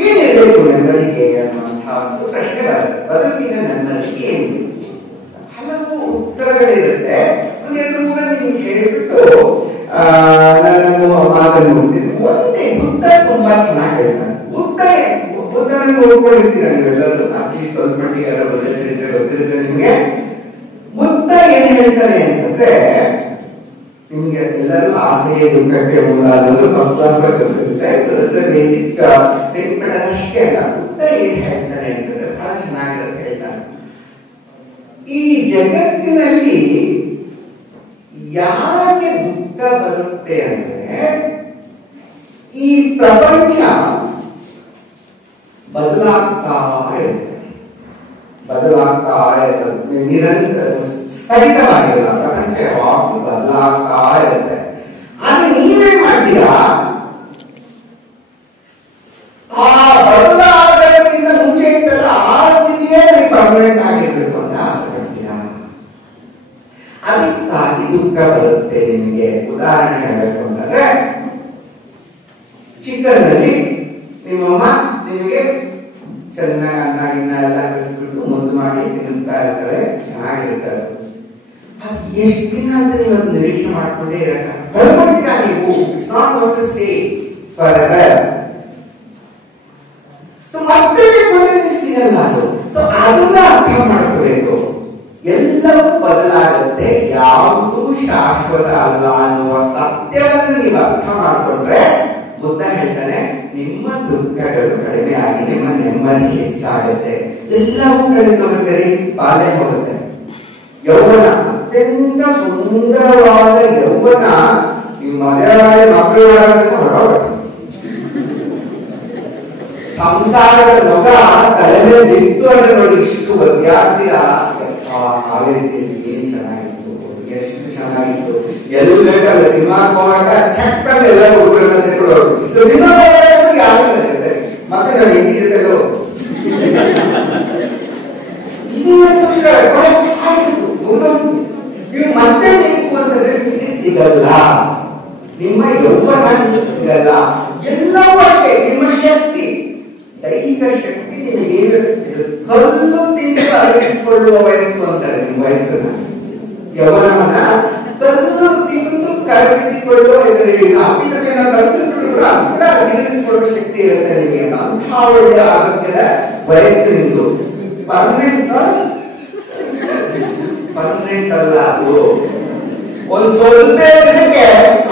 ಏನಿರಬೇಕು ನೆಮ್ಮದಿಗೆ ಅನ್ನುವಂತಹ ಒಂದು ಪ್ರಶ್ನೆ ಬರುತ್ತೆ. ಬದುಕಿನ ನೆಮ್ಮದಿಗೆ ಏನು ಬೇಕು? ಹಲವು ಉತ್ತರಗಳಿರುತ್ತೆ. ಒಂದೆರಡು ಮೂರ ನಿಮ್ಗೆ ಹೇಳ್ಬಿಟ್ಟು ನಾನು ಮಾತನ್ನು ಮುಗಿಸ್ತೀನಿ. ಒಂದೇ ಬುದ್ಧ ತುಂಬಾ ಚೆನ್ನಾಗಿ ಹೇಳ್ತಾನೆ. ಬುದ್ಧನ ಓದ್ಕೊಂಡಿರ್ತೀರ ನೀವೆಲ್ಲರೂ, ಅಟ್ಲೀಸ್ಟ್ ಸ್ವಲ್ಪ ಮಟ್ಟಿಗೆ ಎಲ್ಲ ಬುದ್ಧ ಚರಿತ್ರೆ ಗೊತ್ತಿರುತ್ತೆ ನಿಮ್ಗೆ. ಬುದ್ಧ ಏನ್ ಹೇಳ್ತಾನೆ ಅಂತಂದ್ರೆ, ನಿಮ್ಗೆ ಎಲ್ಲರೂ ಆಸೆಗೆ ದುಃಖಕ್ಕೆ ಮೂಲ ಅನ್ನೋದು ಫಸ್ಟ್ ಕ್ಲಾಸ್ ಕಲಿತಿರುತ್ತೆ. Basic thing. ಬಟ್ ಅದಷ್ಟೇ ಅಲ್ಲ, ಬುದ್ಧ ಏನ್ ಹೇಳ್ತಾನೆ ಅಂತಂದ್ರೆ ಬಹಳ ಚೆನ್ನಾಗಿರೋದು ಹೇಳ್ತಾನೆ. ಈ ಜಗತ್ತಿನಲ್ಲಿ ಯಾಕೆ ದುಃಖ ಬರುತ್ತೆ ಅಂದ್ರೆ, ಈ ಪ್ರಪಂಚ ಬದಲಾಗ್ತಾ ಇರುತ್ತೆ. ನಿರಂತರ ಸ್ಥಗಿತವಾಗಿಲ್ಲ. ಪ್ರಪಂಚ ಯಾವಾಗಲೂ ಬದಲಾಗ್ತಾ ಇರುತ್ತೆ. ಆದ್ರೆ ನೀವೇನ್ ಮಾಡ್ತೀರಾ, ಆ ಬದಲಾಗೋದಕ್ಕಿಂತ ಮುಂಚೆ ಇತ್ತಲ್ಲ ಆ ಸ್ಥಿತಿಯೇ ಪರ್ಮನೆಂಟ್ ಆಗಿರ್ಬೇಕು ಅಂತ ಆಸೆ ಪಡ್ತೀರಾ. ಅದಕ್ಕಾಗಿ ದುಃಖ ಬರುತ್ತೆ ನಿಮಗೆ. ಉದಾಹರಣೆ ಹೇಳಬೇಕು ಅಂತಂದ್ರೆ, ಚಿಕ್ಕಂದಲ್ಲಿ ನಿಮ್ಮಮ್ಮ ನಿಮಗೆ ಚೆನ್ನಾಗಿ ಅನ್ನ ಗಿನ್ನ ಎಲ್ಲ ಕಲಿಸ್ಬಿಟ್ಟು ಮುದ್ದು ಮಾಡಿ ತಿನ್ನಿಸ್ತಾ ಇರ್ತಾರೆ, ಚೆನ್ನಾಗಿರ್ತಾರೆ. ಅದು ಎಷ್ಟು ದಿನ ಅಂತ ನೀವು ಅದು ನಿರೀಕ್ಷೆ ಮಾಡ್ಕೊಂಡೇ ಇರತ್ತೀರಾ ನೀವು. It's not going to stay forever. So ಮತ್ತೆ ಸಿಗಲ್ಲ ಅದು. ಸೊ ಅದನ್ನ ಅರ್ಥ ಮಾಡ್ಕೋಬೇಕು. ಎಲ್ಲವೂ ಬದಲಾಗುತ್ತೆ, ಯಾವುದೂ ಶಾಶ್ವತ ಅಲ್ಲ ಅನ್ನುವ ಸತ್ಯವನ್ನು ನೀವು ಅರ್ಥ ಮಾಡ್ಕೊಂಡ್ರೆ, ಬುದ್ಧ ಹೇಳ್ತಾನೆ ನಿಮ್ಮ ದುಃಖಗಳು ಕಡಿಮೆ ಆಗಿ ನಿಮ್ಮ ನೆಮ್ಮದಿ ಹೆಚ್ಚಾಗುತ್ತೆ. ಎಲ್ಲವೂ ಕಳೆದು ಹೋಗುತ್ತೆ. ಬಾಲ್ಯ ಹೋಗುತ್ತೆ, ಯೌವನ ಅತ್ಯಂತ ಸುಂದರವಾದ ಯೌವನ. ನೀವು ಮದುವೆ ಮಕ್ಕಳು ಹೊರಡೋದು, ಸಂಸಾರದ ಮೊಗ ತಲೆ ಮೇಲೆ ಬಿತ್ತು ಅಂದ್ರೆ ನೋಡಿ, ಇಷ್ಟು ವಿದ್ಯಾರ್ಥಿಯ ಕಾಲೇಜ್ ಡೇಸ್ ಏನ್ ಚೆನ್ನಾಗಿತ್ತು, ಎಷ್ಟು ಚೆನ್ನಾಗಿತ್ತು. ಎಲ್ಲೂ ಬೇಕಲ್ಲ ಸಿನಿಮಾಗೆ ಹೋಗಾಗ ಚಕ್ಕಂತ ಎಲ್ಲ ಹುಡುಗರೆಲ್ಲ ಸೇರ್ಕೊಳ್ಳೋರು. ಸಿನಿಮಾ ಹೋಗಾಗ ಯಾರು ಇರುತ್ತೆ, ಮತ್ತೆ ನಾವು ಹೆಂಗಿರುತ್ತಲ್ಲೋ ನೀವು ಮತ್ತೆ ಬೇಕು ಅಂತಂದ್ರೆ ನಿಮಗೆ ಸಿಗಲ್ಲ. ನಿಮ್ಮ ಯೌವನ ಸಿಗಲ್ಲ. ಎಲ್ಲವೂ ಅಷ್ಟೇ. ನಿಮ್ಮ ಶಕ್ತಿ, ದೈಹಿಕ ಶಕ್ತಿ ನಿಮಗೆ ಕಲ್ಲು ತಿಂದು ಅರಗಿಸಿಕೊಳ್ಳುವ ವಯಸ್ಸು ಅಂತಾರೆ. ನಿಮ್ಮ ವಯಸ್ಸನ್ನ, ಯೌವನವನ್ನ ಕಲ್ಲು ತಿಂದು ಕರಗಿಸಿಕೊಳ್ಳುವ ಹೆಸರು. ಅಪಿತತೆಯನ್ನು ಕಲ್ತಿದ್ರು ಕೂಡ ಜೀರ್ಣಿಸಿಕೊಳ್ಳುವ ಶಕ್ತಿ ಇರುತ್ತೆ ನಿಮಗೆ. ಅಂತಹ ಒಳ್ಳೆಯ ಆರೋಗ್ಯದ ವಯಸ್ಸು ನಿಂತು ಪರ್ಮನೆಂಟ್ ಅಲ್ಲ. ಅದು ಒಂದು ಸ್ವಲ್ಪ ದಿನಕ್ಕೆ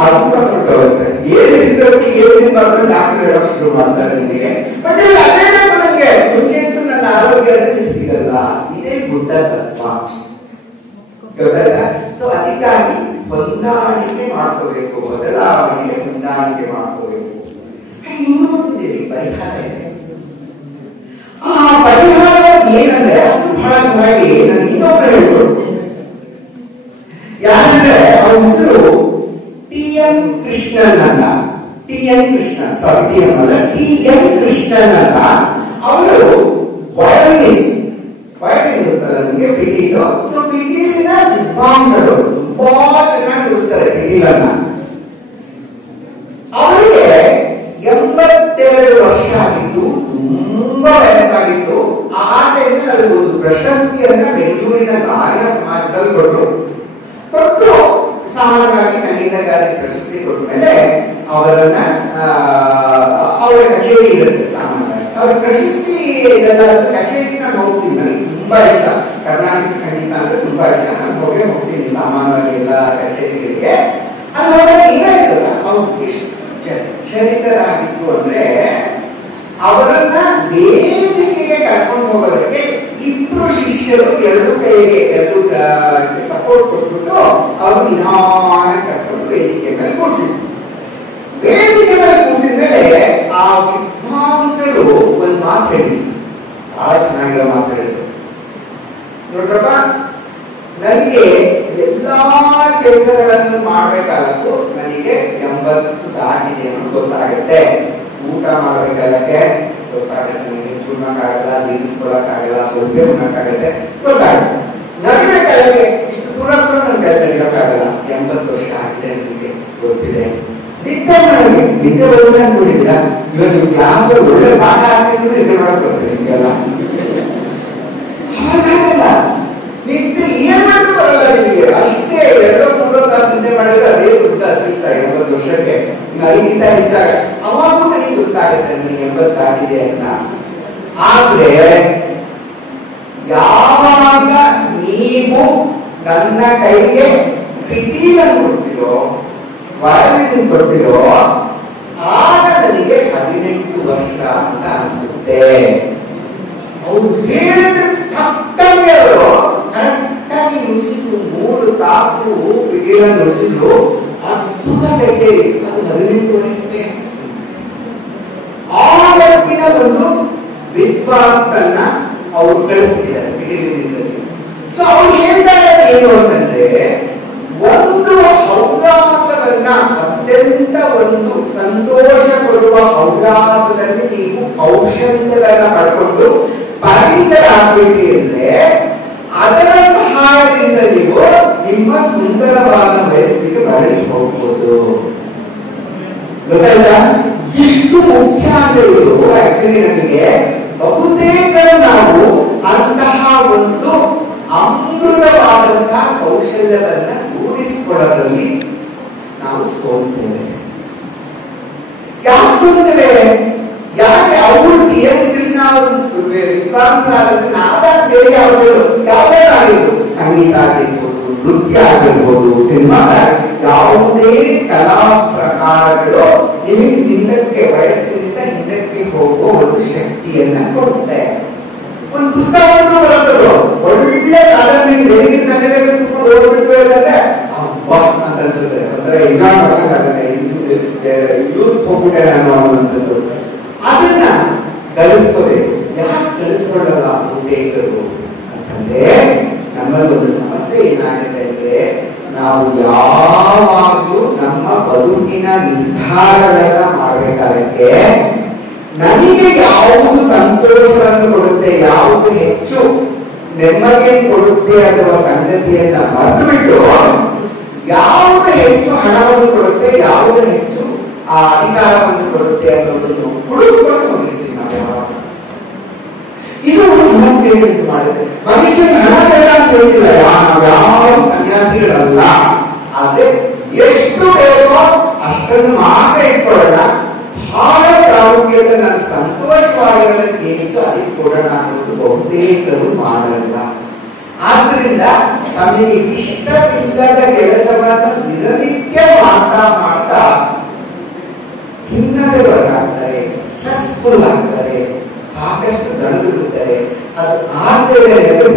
ಅರ್ಥ ಕೊಟ್ಟೋಗುತ್ತೆ. ಏನಿದ್ದಕ್ಕೆ ಏನಿರ್ಬಾರ್ದು ಡಾಕ್ಟರ್ ಹೇಳೋಕೆ ಶುರು ಮಾಡ್ತಾರೆ ನಿಮಗೆ. ಬಟ್ ಅದೇ ನನಗೆ ಮುಂಚೆ ಇತ್ತು ನನ್ನ ಆರೋಗ್ಯ ಸಿಗಲ್ಲ. ಇದೇ ಬುದ್ಧ ತತ್ವ. ಗೊತ್ತಾಯ್ತಾ? ಸೊ ಅದಕ್ಕಾಗಿ ಹೊಂದಾಣಿಕೆ ಮಾಡ್ಕೋಬೇಕು, ಬದಲಾವಣೆಗೆ ಹೊಂದಾಣಿಕೆ ಮಾಡ್ಕೋಬೇಕು. ಇನ್ನೂ ಒಂದಿದೆ ಪರಿಹಾರ ಇದೆ. ಆ ಪರಿಹಾರ ಏನಂದ್ರೆ ಬಹಳ ಚೆನ್ನಾಗಿ ನಾನು ಇನ್ನೊಬ್ಬರು ಹೇಳ್ಬೋದು. ಯಾರಂದ್ರೆ ಅವನ ಹೆಸರು ಟಿ.ಎನ್. ಕೃಷ್ಣನ್ ಅಂತ. ಟಿ.ಎನ್. ಕೃಷ್ಣನ್, ಸಾರಿ ಟಿ.ಎನ್. ಅಲ್ಲ, ಟಿ.ಎನ್. ಕೃಷ್ಣನ್ ಅಂತ. ಅವರು ವಯೋಲಿನಿಸ್ಟ್. ವಯೋಲಿನ್ ಗೊತ್ತಲ್ಲ ನಿಮಗೆ, ಪಿಟೀಲು. ಸೊ ಪಿಟೀಲಿನ ವಿದ್ವಾಂಸರು ತುಂಬಾ ಚೆನ್ನಾಗಿ ನುಡಿಸ್ತಾರೆ ಪಿಟೀಲನ್ನ. ಅವರಿಗೆ 82 ವರ್ಷ ಆಗಿತ್ತು, ತುಂಬಾ ವಯಸ್ಸಾಗಿತ್ತು. ಆ ಟೈಮಲ್ಲಿ ಅದು ಒಂದು ಪ್ರಶಸ್ತಿಯನ್ನ ಬೆಂಗಳೂರಿನ ಗಾಯನ ಸಮಾಜದಲ್ಲಿ ಕೊಟ್ಟು ಸಾಮಾನ್ಯವಾಗಿ ಸಂಗೀತಗಾರರಿಗೆ ಪ್ರಶಸ್ತಿ ಕೊಟ್ಟ ಮೇಲೆ ಅವರನ್ನ ಅವರ ಕಚೇರಿ ಇರುತ್ತೆ. ಸಾಮಾನ್ಯವಾಗಿ ಅವ್ರ ಪ್ರಶಸ್ತಿ ಕಚೇರಿ ನಾನು ಹೋಗ್ತೀನಿ. ನನಗೆ ತುಂಬಾ ಇಷ್ಟ ಕರ್ನಾಟಕ ಸಂಗೀತ ಅಂದ್ರೆ ತುಂಬಾ ಇಷ್ಟ. ನಾನು ಹೋಗ್ತೀನಿ ಸಾಮಾನ್ಯವಾಗಿ ಎಲ್ಲ ಕಚೇರಿಗಳಿಗೆ. ಅಲ್ಲಿ ಹೋದಾಗ ಏನಾಯ್ತಲ್ಲ, ಅವ್ರು ಎಷ್ಟು ಚರಿತರಾಗಿತ್ತು ಅಂದ್ರೆ, ಅವರನ್ನ ವೇದಿಕೆಗೆ ಕರ್ಕೊಂಡು ಹೋಗೋದಕ್ಕೆ ಇಬ್ರು ಶಿಷ್ಯರು ಎರಡು ಸಪೋರ್ಟ್ ಕೊಟ್ಬಿಟ್ಟು ಅವರು ನಿಧಾನ ಕರ್ಕೊಂಡು ವೇದಿಕೆ ಮೇಲೆ ಕೂರಿಸಿದ್ರು. ವೇದಿಕೆ ಮೇಲೆ ಕೂರಿಸಿದ ಮೇಲೆ ಆ ವಿದ್ವಾಂಸರು ಒಂದು ಮಾತು ಹೇಳಿದ್ರು, ಬಹಳ ಚೆನ್ನಾಗಿರೋ ಮಾತು ಹೇಳಿದ್ರು. ನೋಡ್ರಪ್ಪ, ನನಗೆ ಎಲ್ಲಾ ಕೆಲಸಗಳನ್ನು ಮಾಡ್ಬೇಕಾದಕ್ಕೂ ನನಗೆ 80 ದಾಟಿದೆ ಅನ್ನೋದು ಗೊತ್ತಾಗುತ್ತೆ. ಊಟ ಮಾಡ್ಬೇಕಾದಕ್ಕೆ ಗೊತ್ತಾಗುತ್ತೆ, ನನಗೆ ಚುಣ್ಣಕ್ಕಾಗಲ್ಲ, ಜೀರ್ಣಿಸ್ಕೊಳಕ್ಕಾಗಲ್ಲ, ಸ್ವಲ್ಪ ಉಣ್ಣಕ್ಕಾಗತ್ತೆ, ಗೊತ್ತಾಗುತ್ತೆ. ನಡಿಬೇಕಾದ್ರೆ ಇಷ್ಟು ದೂರ ಕೂಡ ನನ್ನ ಕೈ ನಡಿಯೋಕ್ಕಾಗಲ್ಲ. 80 ವರ್ಷ ಆಗಿದೆ ನನಗೆ ಗೊತ್ತಿದೆ. ನಿದ್ದೆ ಬರೋದು ಅನ್ಕೊಂಡಿಲ್ಲ. ಇವಾಗ ನೀವು ಕ್ಲಾಸ್ ಒಳ್ಳೆ ಪಾಠ ಆಗ್ತಿದ್ರು ನಿದ್ದೆ ಮಾಡಕ್ ಬರ್ತದೆ ನಿಮಗೆಲ್ಲ. ಹಾಗಾಗಲ್ಲ. ನಿದ್ದೆ ಏನ್ ಮಾಡಿದ್ರು ಬರಲ್ಲ ನಿಮಗೆ. ಅಷ್ಟೇ 2-3 ತಾಸು ನಿದ್ದೆ ಮಾಡಿದ್ರೆ ಅದೇ ದೊಡ್ಡ ಅದೃಷ್ಟ. 80 ವರ್ಷಕ್ಕೆ ಐದಿಂದ ಹೆಚ್ಚಾಗ ಅವಾಗೂ ನನಗೆ ಗೊತ್ತಾಗುತ್ತೆ ನನಗೆ 80 ಆಗಿದೆ ಅಂತ. ಆದ್ರೆ ಯಾವಾಗ ನೀವು ನನ್ನ ಕೈಗೆ ಪಿಟೀಲನ್ನು ಕೊಡ್ತೀರೋ, ವರದಿಯನ್ನು ಕೊಡ್ತೀರೋ, ಆಗ ನನಗೆ 18 ವರ್ಷ ಅಂತ ಅನಿಸುತ್ತೆ. ಅವ್ರು ಹೇಳಿದ ತಕ್ಕಂಗೆ ಅವರು ಕರೆಕ್ಟಾಗಿ ನುಸಿದ್ರು. 3 ತಾಸು ಪಿಟೀಲ ನುಸಿದ್ರು. ಅದ್ಭುತ ಕಚೇರಿ. ಅದು 18 ವಯಸ್ಸೇ. ಆವತ್ತಿನ ಒಂದು ವಿದ್ವಾಂಸನ್ನ ಅವರು ಕಳಿಸ್ತಿದ್ದಾರೆ ಪಿಟೀಲಿನಿಂದಲೇ. ಸೊ ಅವ್ರು ಹೇಳ್ತಾ ಇದ್ದಾರೆ ಏನು ಅಂತಂದ್ರೆ, ಒಂದು ಹವ್ಯಾಸವನ್ನ, ಅತ್ಯಂತ ಒಂದು ಸಂತೋಷ ಕೊಡುವ ಹವ್ಯಾಸದಲ್ಲಿ ನೀವು ಕೌಶಲ್ಯಗಳನ್ನ ಪಡ್ಕೊಂಡು ಪರಿಣಿತರಾಗಬೇಕು ಅಂದ್ರೆ ಅದರ ಸಹಾಯದಿಂದ ನೀವು ನಿಮ್ಮ ಸುಂದರವಾದ ವಯಸ್ಸಿಗೆ ಮರಳಿ ಹೋಗ್ಬೋದು. ಗೊತ್ತಾಯ್ತಾ? ಇಷ್ಟು ಮುಖ್ಯ ಅಂದ್ರೆ ಇದು ಆಕ್ಚುಲಿ ನಮಗೆ ಬಹುತೇಕ ನಾವು ಅಂತಹ ಒಂದು ಅಮೃತವಾದಂತಹ ಕೌಶಲ್ಯವನ್ನ ರೂಢಿಸಿಕೊಳ್ಳೋದ್ರಲ್ಲಿ ನಾವು ಸೋಲ್ತೇವೆ. ಯಾಕೆ ಸೋಲ್ತೇವೆ? ಯಾಕೆ ಅವರು ಟಿ ಎನ್ ಕೃಷ್ಣ ಅವರು ವಿದ್ವಾಂಸರಾದಂತೆ ನಾವಾಗ ಬೇರೆ ಯಾವುದೇ ಆಗಿರ್ಬೋದು, ಸಂಗೀತ ಆಗಿರ್ಬೋದು, ನೃತ್ಯ ಆಗಿರ್ಬೋದು, ಸಿನಿಮಾ, ಯಾವುದೇ ಕಲಾ ಪ್ರಕಾರಗಳು ನಿಮಗೆ ಹಿಂದಕ್ಕೆ ವಯಸ್ಸಿನಿಂದ ಹಿಂದಕ್ಕೆ ಹೋಗುವ ಒಂದು ಶಕ್ತಿಯನ್ನ ಕೊಡುತ್ತೆ. ಒಂದು ಪುಸ್ತಕವನ್ನು ಬರೆದರು, ಒಳ್ಳೆ ಅದನ್ನು ಬೆಳಗಿನ ಸಂಜೆ ಕುತ್ಕೊಂಡು ಓದ್ಬಿಟ್ಟು ಅಂದ್ರೆ ಅಂತ ಅನ್ಸುತ್ತೆ. ಅಂದ್ರೆ ಎಂಜಾಯ್ ಮಾಡೋಕ್ಕಾಗುತ್ತೆ. ಯೂತ್ ಹೋಗ್ಬಿಟ್ಟೆ ನಾನು ಅನ್ನುವಂಥದ್ದು. ಅದನ್ನ ಗಳಿಸ್ಕೋಬೇಕು. ಯಾಕೆ ಗಳಿಸ್ಕೊಳ್ಳಲ್ಲ ಬಹುತೇಕರು ಅಂತಂದ್ರೆ, ನಮ್ಮಲ್ಲಿ ಒಂದು ಸಮಸ್ಯೆ ಏನಾಗುತ್ತೆ ಅಂದ್ರೆ, ನಾವು ಯಾವಾಗಲೂ ನಮ್ಮ ಬದುಕಿನ ನಿರ್ಧಾರಗಳನ್ನ ಮಾಡಬೇಕಾದಕ್ಕೆ ನನಗೆ ಯಾವುದು ಸಂತೋಷವನ್ನು ಕೊಡುತ್ತೆ, ಯಾವುದು ಹೆಚ್ಚು ನೆಮ್ಮದಿಯನ್ನು ಕೊಡುತ್ತೆ ಅನ್ನುವ ಸಂಗತಿಯನ್ನ ಮರೆತು ಬಿಟ್ಟು ಯಾವುದು ಹೆಚ್ಚು ಹಣವನ್ನು ಕೊಡುತ್ತೆ, ಯಾವುದು ಹೆಚ್ಚು ಆ ಅಧಿಕಾರವನ್ನು ಕೊಡುತ್ತೆ ಅನ್ನೋದನ್ನು ಹುಡುಕಿಕೊಂಡು ಹೋಗಿರ್ತೀವಿ ನಾವು ಯಾವಾಗ. ಇದು ಸಮಸ್ಯೆ ಉಂಟು ಮಾಡುತ್ತೆ. ಮನುಷ್ಯನ ಹಣ ಬೇಡ ಅಂತ ಹೇಳ್ತಿಲ್ಲ, ನಾವು ಯಾವ ಸನ್ಯಾಸಿಗಳಲ್ಲ. ಆದ್ರೆ ಎಷ್ಟು ಬೇಕೋ ಅಷ್ಟನ್ನು ಮಾತ್ರ ಇಟ್ಕೊಳ್ಳೋಣ. ಬಹಳ ಪ್ರಾಮುಖ್ಯತೆ ನಾನು ಸಂತೋಷವಾಗಿರೋದಕ್ಕೆ ಏನಿತ್ತು ಅದಕ್ಕೆ ಕೊಡೋಣ ಅನ್ನೋದು ಬಹುತೇಕರು ಮಾಡಲ್ಲ. ಆದ್ರಿಂದ ತಮಗೆ ಇಷ್ಟವಿಲ್ಲದ ಕೆಲಸವನ್ನು ದಿನನಿತ್ಯ ಮಾಡ್ತಾ ಖಿನ್ನತೆಗೊಳಗಾಗ್ತಾರೆ, ಸ್ಟ್ರೆಸ್ಫುಲ್ ಆಗ್ತಾರೆ, ಸಾಕಷ್ಟು ದಣಿದು ಬಿಡ್ತಾರೆ. ಅದು ಆದ್ರೆ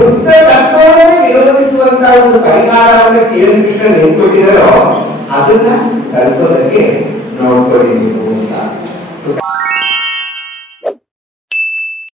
ಬುದ್ಧ ತತ್ವವನ್ನೇ ವಿರೋಧಿಸುವಂತಹ ಒಂದು ಪರಿಹಾರವನ್ನು ಕೆ ಎಸ್ ಕೃಷ್ಣ ನಿಂತ್ಕೊಟ್ಟಿದ್ದಾರೋ ಅದನ್ನ ಕಳಿಸೋದಕ್ಕೆ ನೋಡ್ಕೊಳ್ಳಿ ನೀವು ಅಂತ.